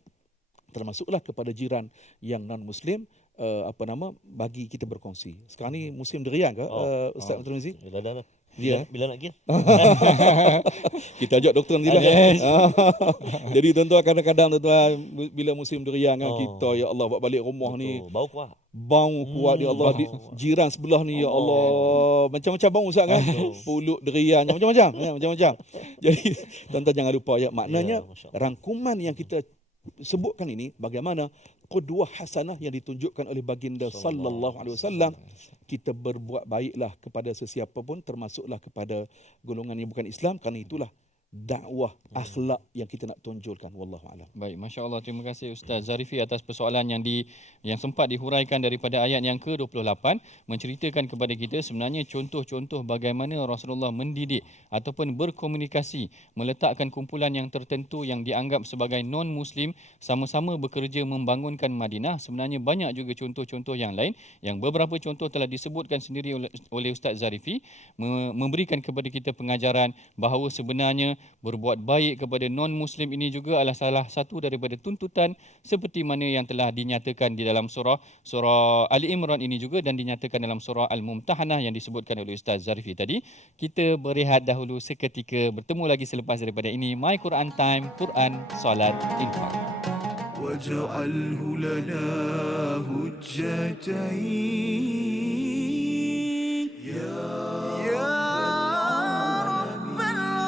termasuklah kepada jiran yang non-Muslim, bagi kita berkongsi. Sekarang ni musim durian ke, Ustaz Tarmizi? Dah. Ya. Bila nak kira? Kita ajak doktor nanti lah. Jadi tuan-tuan, kadang-kadang tuan-tuan bila musim durian kan, kita ya Allah buat balik rumah. Betul. Ni bau kuat. Bau kuat ya Allah. Jiran sebelah ni ya Allah, macam-macam bau Ustaz kan. Pulut durian macam-macam. Jadi tuan-tuan jangan lupa ya, maknanya rangkuman yang kita sebutkan ini bagaimana qudwah hasanah yang ditunjukkan oleh baginda sallallahu alaihi wasallam. Kita berbuat baiklah kepada sesiapa pun, termasuklah kepada golongan yang bukan Islam, kerana itulah dakwah, akhlak yang kita nak tonjolkan. Wallahu a'lam. Baik, Masya Allah. Terima kasih Ustaz Zarifi atas persoalan yang sempat dihuraikan daripada ayat yang ke-28, menceritakan kepada kita sebenarnya contoh-contoh bagaimana Rasulullah mendidik ataupun berkomunikasi, meletakkan kumpulan yang tertentu yang dianggap sebagai non-Muslim sama-sama bekerja membangunkan Madinah. Sebenarnya banyak juga contoh-contoh yang lain yang beberapa contoh telah disebutkan sendiri oleh Ustaz Zarifi, memberikan kepada kita pengajaran bahawa sebenarnya berbuat baik kepada non-Muslim ini juga adalah salah satu daripada tuntutan seperti mana yang telah dinyatakan di dalam surah Ali Imran ini juga dan dinyatakan dalam surah Al-Mumtahanah yang disebutkan oleh Ustaz Zarifi tadi. Kita berehat dahulu seketika, bertemu lagi selepas daripada ini. My Quran Time, Quran, Salat, Infak. واجعله لنا هجتين يا رب العالمين.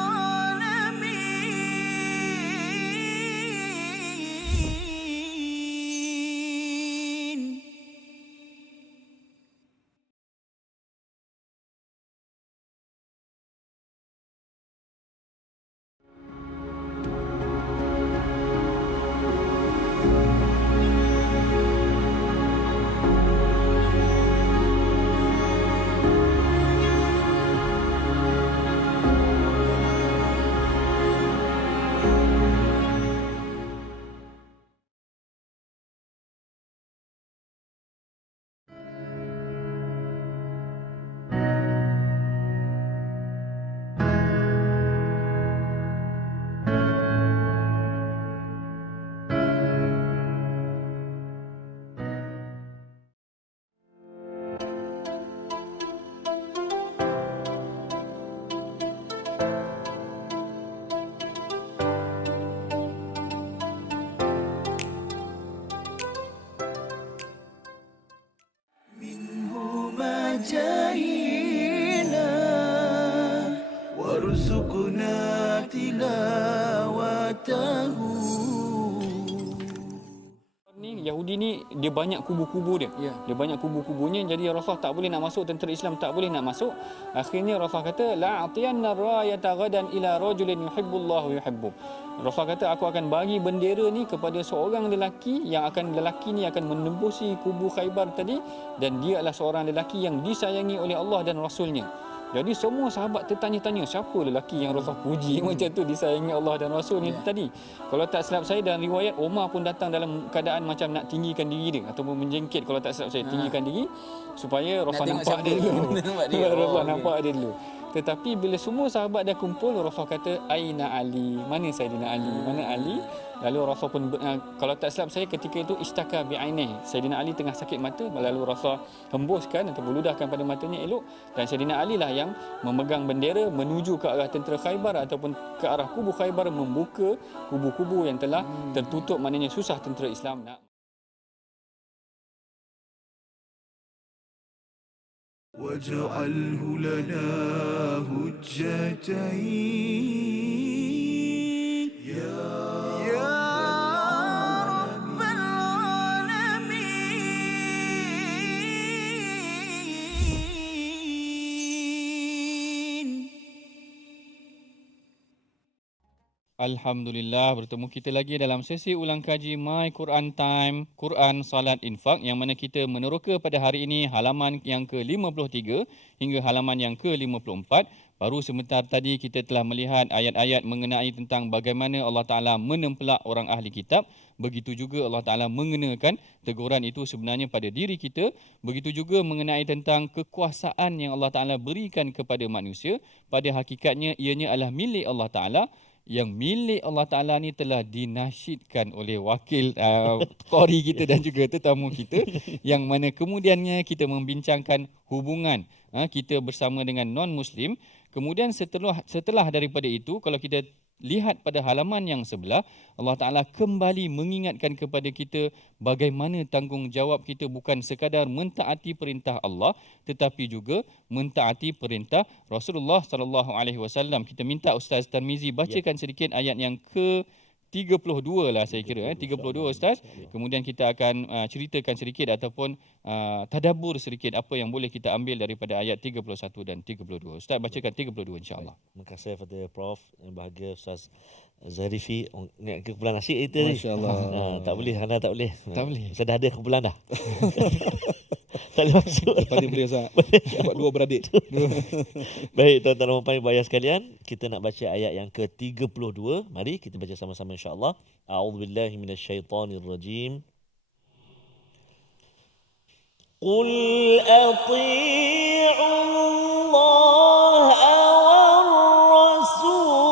جاهنا وارزقنا تلاوته. Yahudi ni dia banyak kubu-kubu dia. Dia banyak kubu-kubunya, jadi Rasulullah tak boleh nak masuk, tentera Islam tak boleh nak masuk. Akhirnya Rasulullah kata la atiyanna rayata gadan ila rajulin yuhibbullahu yuhibbu. Rasulullah kata aku akan bagi bendera ni kepada seorang lelaki lelaki ni akan menembusi kubu Khaybar tadi, dan dia adalah seorang lelaki yang disayangi oleh Allah dan Rasulnya. Jadi semua sahabat tertanya-tanya siapa lelaki yang Rasulullah puji macam tu, disayangi Allah dan Rasul ni tadi. Kalau tak silap saya dalam riwayat, Umar pun datang dalam keadaan macam nak tinggikan diri dia ataupun menjengkit, kalau tak silap saya tinggikan diri supaya Rasulullah nampak dia dulu. Rasulullah nampak dia dulu. Tetapi bila semua sahabat dah kumpul, Rasulullah kata Aina Ali, mana Saidina Ali, mana Ali? Lalu Rasul pun kalau tak silap saya ketika itu istaka bi'ainihi, Saidina Ali tengah sakit mata, lalu Rasul hembuskan atau beludahkan pada matanya elok, dan Saidina Ali lah yang memegang bendera menuju ke arah tentera Khaybar ataupun ke arah kubu Khaybar, membuka kubu-kubu yang telah tertutup, maknanya susah tentera Islam nak. واجعله لنا هجتين يا رب العالمين. Alhamdulillah, bertemu kita lagi dalam sesi ulang kaji My Quran Time, Quran, Salat, Infak, yang mana kita meneroka pada hari ini halaman yang ke-53 hingga halaman yang ke-54. Baru sebentar tadi kita telah melihat ayat-ayat mengenai tentang bagaimana Allah Ta'ala menempelak orang ahli kitab. Begitu juga Allah Ta'ala mengenakan teguran itu sebenarnya pada diri kita. Begitu juga mengenai tentang kekuasaan yang Allah Ta'ala berikan kepada manusia. Pada hakikatnya ianya adalah milik Allah Ta'ala. Yang milik Allah Ta'ala ni telah dinasyidkan oleh wakil qori kita dan juga tetamu kita, yang mana kemudiannya kita membincangkan hubungan kita bersama dengan non-Muslim. Kemudian setelah daripada itu, kalau kita lihat pada halaman yang sebelah, Allah Ta'ala kembali mengingatkan kepada kita bagaimana tanggungjawab kita bukan sekadar mentaati perintah Allah, tetapi juga mentaati perintah Rasulullah SAW. Kita minta Ustaz Tarmizi bacakan sedikit ayat yang 32 lah saya kira 32 Ustaz. Kemudian kita akan ceritakan sedikit ataupun tadabbur sedikit apa yang boleh kita ambil daripada ayat 31 dan 32. Ustaz bacakan 32 insya-Allah. Terima kasih kepada Prof yang bahagia Ustaz Zarifi. Ingat ke kumpulan nasyid kita ni? Masya-Allah. Tak boleh, Hana tak boleh. Tak boleh. Saya dah ada kumpulan dah. Tak boleh masuk. Lepas ni boleh Ustaz. Dapat 2 beradik. Baik tuan-tuan dan puan-puan bayar sekalian, kita nak baca ayat yang ke-32. Mari kita baca sama-sama insya-Allah. A'udzubillahi minasyaitonirrajim. Qul atii'u Allah war rasul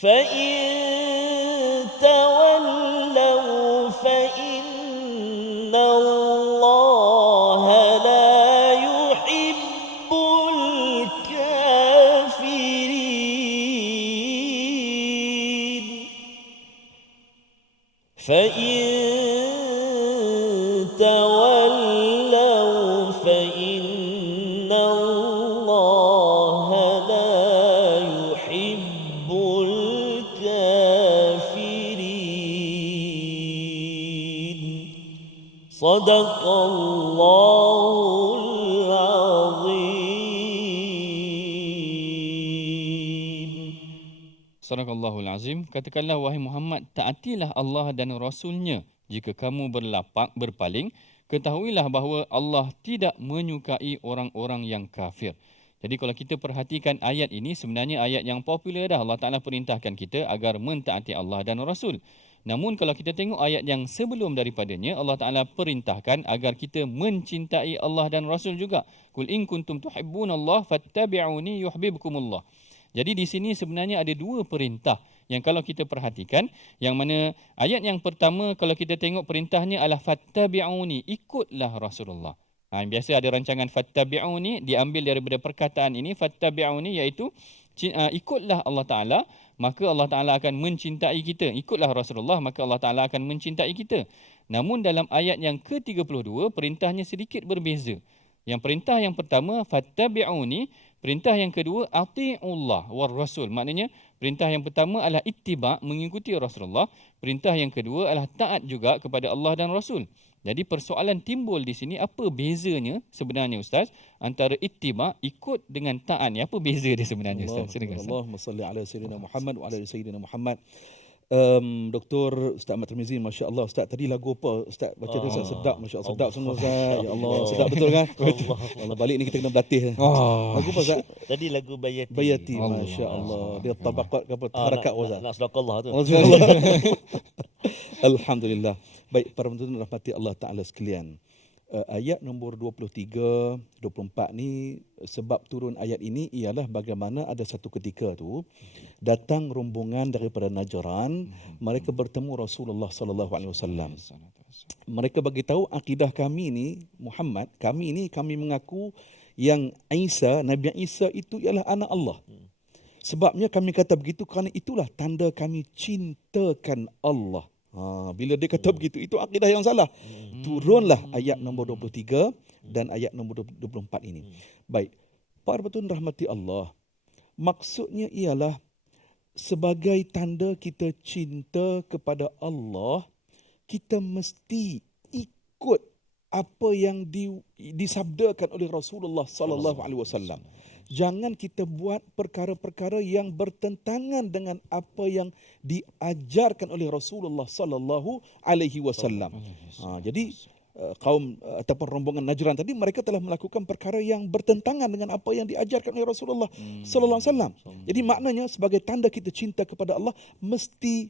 fa in tawallaw fa inna Allah la yuhibbul kafirin fa in tawallaw fa inna Allah la yuhibbul kafirin. Sadaqallahul azim. Sadaqallahul azim. Katakanlah wahai Muhammad, taatilah Allah dan Rasulnya. Jika kamu berpaling, ketahuilah bahawa Allah tidak menyukai orang-orang yang kafir. Jadi kalau kita perhatikan ayat ini, sebenarnya ayat yang popular dah. Allah Ta'ala perintahkan kita agar mentaati Allah dan Rasul. Namun kalau kita tengok ayat yang sebelum daripadanya, Allah Ta'ala perintahkan agar kita mencintai Allah dan Rasul juga. Qul in kuntum tuhibbunallah fattabi'uni yuhibbukumullah. Jadi di sini sebenarnya ada 2 perintah yang kalau kita perhatikan, yang mana ayat yang pertama kalau kita tengok perintahnya adalah fattabi'uni, ikutlah Rasulullah. Biasa ada rancangan fattabi'uni diambil daripada perkataan ini, fattabi'uni iaitu ikutlah Allah Ta'ala, maka Allah Ta'ala akan mencintai kita. Ikutlah Rasulullah, maka Allah Ta'ala akan mencintai kita. Namun dalam ayat yang ke-32, perintahnya sedikit berbeza. Yang perintah yang pertama, fattabi'uni. Perintah yang kedua, ati'ullah war rasul. Maknanya, perintah yang pertama adalah ittiba', mengikuti Rasulullah. Perintah yang kedua adalah taat juga kepada Allah dan Rasul. Jadi persoalan timbul di sini, apa bezanya sebenarnya Ustaz antara ittiba', ikut dengan taat ni? Apa beza dia sebenarnya Ustaz? Silakan Ustaz. Allahumma salli ala sayyidina Muhammad wa ala sayyidina Muhammad. Dr. Ustaz Ahmad Tarmizi, masya-Allah Ustaz, tadi lagu apa Ustaz baca tu Ustaz? Sedap, masya-Allah, sedap semua Ustaz. Ya Allah, sedap betul kan? Allah, balik ni kita kena berlatih. Lagu apa Ustaz? Tadi lagu Bayati. Bayati, masya-Allah. Dia tabaqat ke apa? Harakat Ustaz. Nak sedekah tu. Alhamdulillah. Baik, para penonton rahmati Allah Taala sekalian. Ayat nombor 23, 24 ni, sebab turun ayat ini ialah bagaimana ada satu ketika tu datang rombongan daripada Najran, mereka bertemu Rasulullah sallallahu alaihi wasallam. Mereka bagi tahu akidah kami ni Muhammad, kami mengaku yang Isa, Nabi Isa itu ialah anak Allah. Sebabnya kami kata begitu kerana itulah tanda kami cintakan Allah. Bila dia kata begitu, itu akidah yang salah. Turunlah ayat nombor 23 dan ayat nombor 24 ini. Baik, para penonton rahmati Allah, maksudnya ialah sebagai tanda kita cinta kepada Allah, kita mesti ikut apa yang disabdakan oleh Rasulullah sallallahu alaihi wasallam. Jangan kita buat perkara-perkara yang bertentangan dengan apa yang diajarkan oleh Rasulullah sallallahu alaihi wasallam. Jadi kaum ataupun rombongan Najran tadi, mereka telah melakukan perkara yang bertentangan dengan apa yang diajarkan oleh Rasulullah sallallahu alaihi wasallam. Jadi maknanya sebagai tanda kita cinta kepada Allah, mesti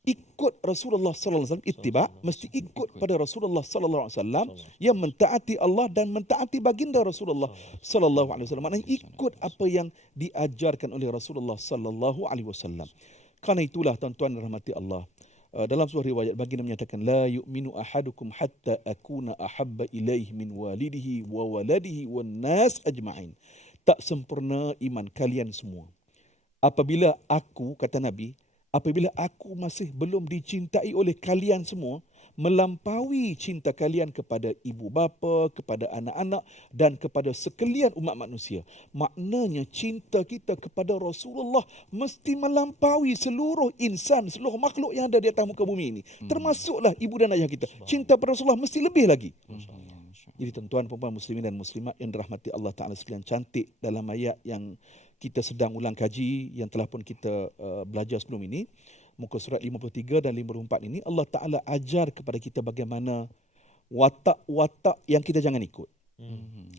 ikut Rasulullah sallallahu alaihi wasallam, ittiba', mesti ikut pada Rasulullah sallallahu alaihi wasallam, yang mentaati Allah dan mentaati baginda Rasulullah sallallahu alaihi wasallam. Maknanya ikut apa yang diajarkan oleh Rasulullah sallallahu alaihi wasallam. Karena itulah tuan-tuan rahmati Allah, dalam sebuah riwayat baginda menyatakan, la yu'minu ahadukum hatta akuna ahabba ilaihi min walidihi wa waladihi wan nas ajma'in. Tak sempurna iman kalian semua apabila aku, kata Nabi, apabila aku masih belum dicintai oleh kalian semua, melampaui cinta kalian kepada ibu bapa, kepada anak-anak dan kepada sekalian umat manusia. Maknanya cinta kita kepada Rasulullah mesti melampaui seluruh insan, seluruh makhluk yang ada di atas muka bumi ini. Termasuklah ibu dan ayah kita. Cinta pada Rasulullah mesti lebih lagi. Jadi tuan-tuan perempuan muslimin dan muslimat yang dirahmati Allah Ta'ala sekalian, cantik dalam ayat yang kita sedang ulang kaji, yang telah pun kita belajar sebelum ini, muka surat 53 dan 54 ini, Allah Ta'ala ajar kepada kita bagaimana watak-watak yang kita jangan ikut.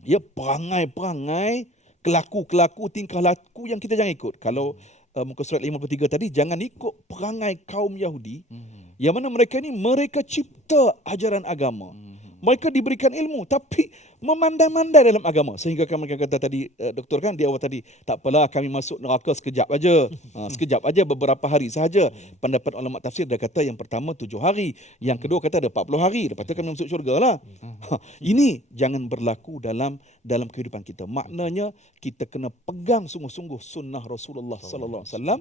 Ya, perangai-perangai, kelaku-kelaku, tingkah laku yang kita jangan ikut. Kalau muka surat 53 tadi, jangan ikut perangai kaum Yahudi, yang mana mereka ni, mereka cipta ajaran agama. Mereka diberikan ilmu tapi memandai-mandai dalam agama. Sehingga mereka kata tadi, doktor kan di awal tadi, tak apalah kami masuk neraka sekejap aja. Sekejap aja, beberapa hari sahaja. Pendapat ulama tafsir dah kata yang pertama 7 hari. Yang kedua kata ada 40 hari. Lepas tu kami masuk syurga lah. Ini jangan berlaku dalam kehidupan kita. Maknanya kita kena pegang sungguh-sungguh sunnah Rasulullah sallallahu alaihi wasallam,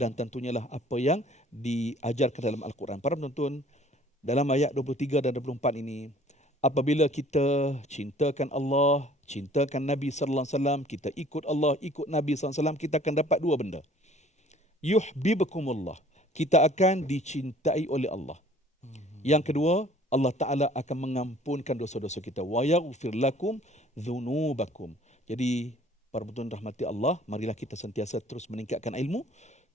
dan tentunya lah apa yang diajarkan dalam Al-Quran. Para penonton, dalam ayat 23 dan 24 ini, apabila kita cintakan Allah, cintakan Nabi sallallahu alaihi wasallam, kita ikut Allah, ikut Nabi sallallahu alaihi wasallam, kita akan dapat dua benda. Yuhibbukumullah, kita akan dicintai oleh Allah. Yang kedua, Allah Ta'ala akan mengampunkan dosa-dosa kita. Wa yaghfir lakum dzunubakum. Jadi para penonton rahmati Allah, marilah kita sentiasa terus meningkatkan ilmu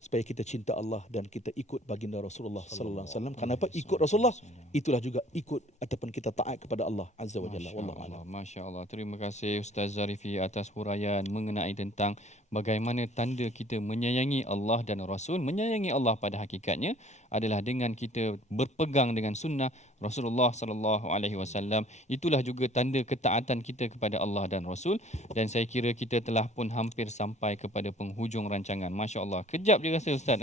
supaya kita cinta Allah dan kita ikut baginda Rasulullah sallallahu alaihi wasallam. Kenapa ikut Rasulullah? Itulah juga ikut ataupun kita taat kepada Allah Azza wa Jalla. Wallahu a'lam. Masya-Allah. Terima kasih Ustaz Zarifi atas huraian mengenai tentang bagaimana tanda kita menyayangi Allah dan Rasul. Menyayangi Allah pada hakikatnya adalah dengan kita berpegang dengan sunnah Rasulullah sallallahu alaihi wasallam. Itulah juga tanda ketaatan kita kepada Allah dan Rasul, dan saya kira kita telah pun hampir sampai kepada penghujung rancangan. Masya-Allah. Kejap je rasa Ustaz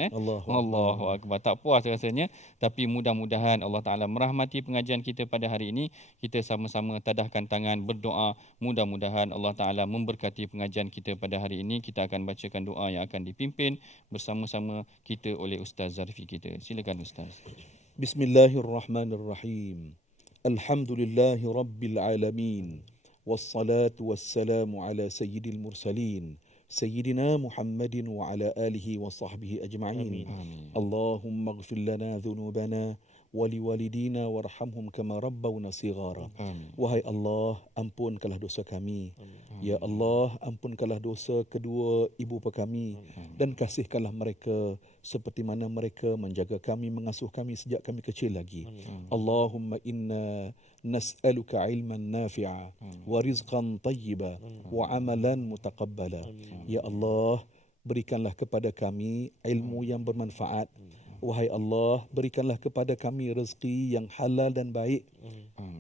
Allahu akbar. Tak puas rasanya, tapi mudah-mudahan Allah Taala merahmati pengajian kita pada hari ini. Kita sama-sama tadahkan tangan berdoa, mudah-mudahan Allah Taala memberkati pengajian kita pada hari ini. Kita akan bacakan doa yang akan dipimpin bersama-sama kita oleh Ustaz Zarifi kita. Silakan Ustaz. Bismillahirrahmanirrahim. Alhamdulillahi rabbil alamin. Wassalatu wassalamu ala sayyidil mursalin. Sayyidina Muhammadin wa ala alihi wa sahbihi ajma'in. Allahumma ighfir lana dhunubana waliwalidina warhamhum kama rabbawna sighara. Wahai Allah, ampunkanlah dosa kami. Ya Allah, ampunkanlah dosa kedua ibu bapa kami, dan kasihkanlah mereka seperti mana mereka menjaga kami, mengasuh kami sejak kami kecil lagi. Allahumma inna nas'aluka ilman nafi'a wa rizqan tayyiba wa amalan mutaqabbala. Ya Allah, berikanlah kepada kami ilmu yang bermanfaat. Wahai Allah, berikanlah kepada kami rezeki yang halal dan baik.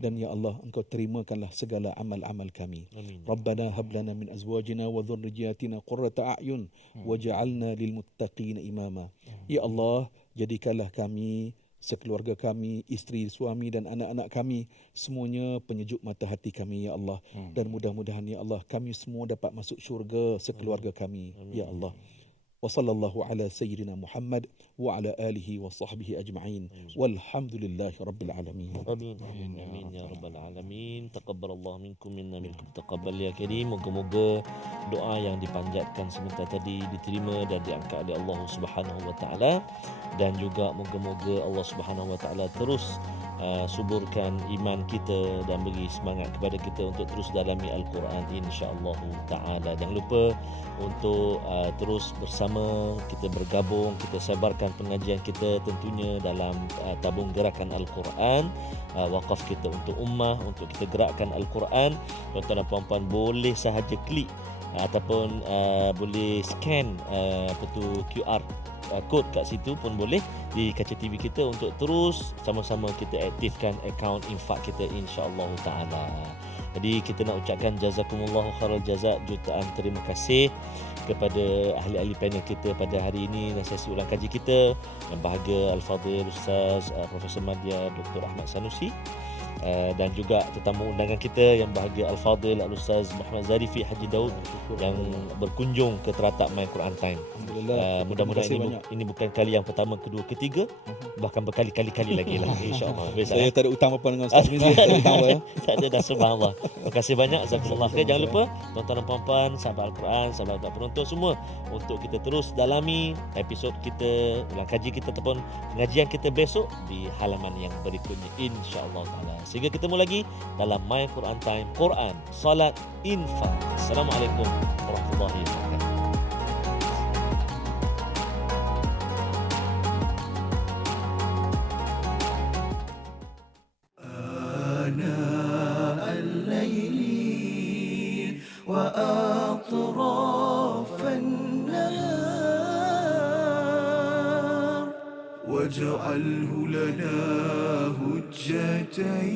Dan ya Allah, Engkau terimakanlah segala amal-amal kami. Rabbana hab lana min azwajina wa dhurriyyatina qurrata a'yun waj'alna lil muttaqina imama. Ya Allah, jadikanlah kami, sekeluarga kami, isteri, suami dan anak-anak kami, semuanya penyejuk mata hati kami ya Allah. Dan mudah-mudahan ya Allah, kami semua dapat masuk syurga sekeluarga kami ya Allah. Wa sallallahu ala sayyidina Muhammad wa ala alihi wa sahbihi ajma'in. Walhamdulillahi rabbil alamin. Amin. Amin ya rabbal alamin. Taqabbalallahu minkum minna minkum taqabbal ya karim. Moga-moga doa yang dipanjatkan sebentar tadi diterima dan diangkat oleh Allah Subhanahu wa taala, dan juga moga-moga Allah Subhanahu wa taala terus suburkan iman kita dan beri semangat kepada kita untuk terus dalami Al-Quran insya-Allah taala. Jangan lupa untuk terus bersama kita bergabung, kita sebarkan pengajian kita tentunya dalam tabung gerakan Al-Quran, wakaf kita untuk ummah, untuk kita gerakkan Al-Quran. Tuan-tuan dan puan-puan boleh sahaja klik ataupun boleh scan QR kod kat situ pun boleh di kaca TV kita untuk terus sama-sama kita aktifkan akaun infak kita insya-Allah taala. Jadi kita nak ucapkan jazakumullahu khairal jazak, jutaan terima kasih kepada ahli-ahli panel kita pada hari ini dan sesi ulang kaji kita. Yang bahagia Al-Fadhil Ustaz Profesor Madya Dr. Ahmad Sanusi, dan juga tetamu undangan kita yang bahagia Al-Fadil Al-Ustaz Muhammad Zarifi Haji Daud yang berkunjung ke teratak My Quran Time. Alhamdulillah. Mudah-mudahan ini bukan kali yang pertama, kedua, ketiga, bahkan berkali-kali lagi lah, insya-Allah. Saya tak ada utang apa dengan Ustaz Mizi, tak ada utang apa. Tak ada dah, subhanallah. Terima kasih banyak. Jazakallah khair. Jangan lupa tuan-tuan dan puan-puan, sahabat Al-Quran, sahabat penonton semua, untuk kita terus dalami episod kita, ulang kaji kita ataupun pengajian kita besok di halaman yang berikutnya, insya-Allah taala. Sehingga ketemu lagi dalam My Quran Time, Quran, Salat, Infak. Assalamualaikum warahmatullahi wabarakatuh. آناء الليل وأطراف النهار واجعله لنا هجتين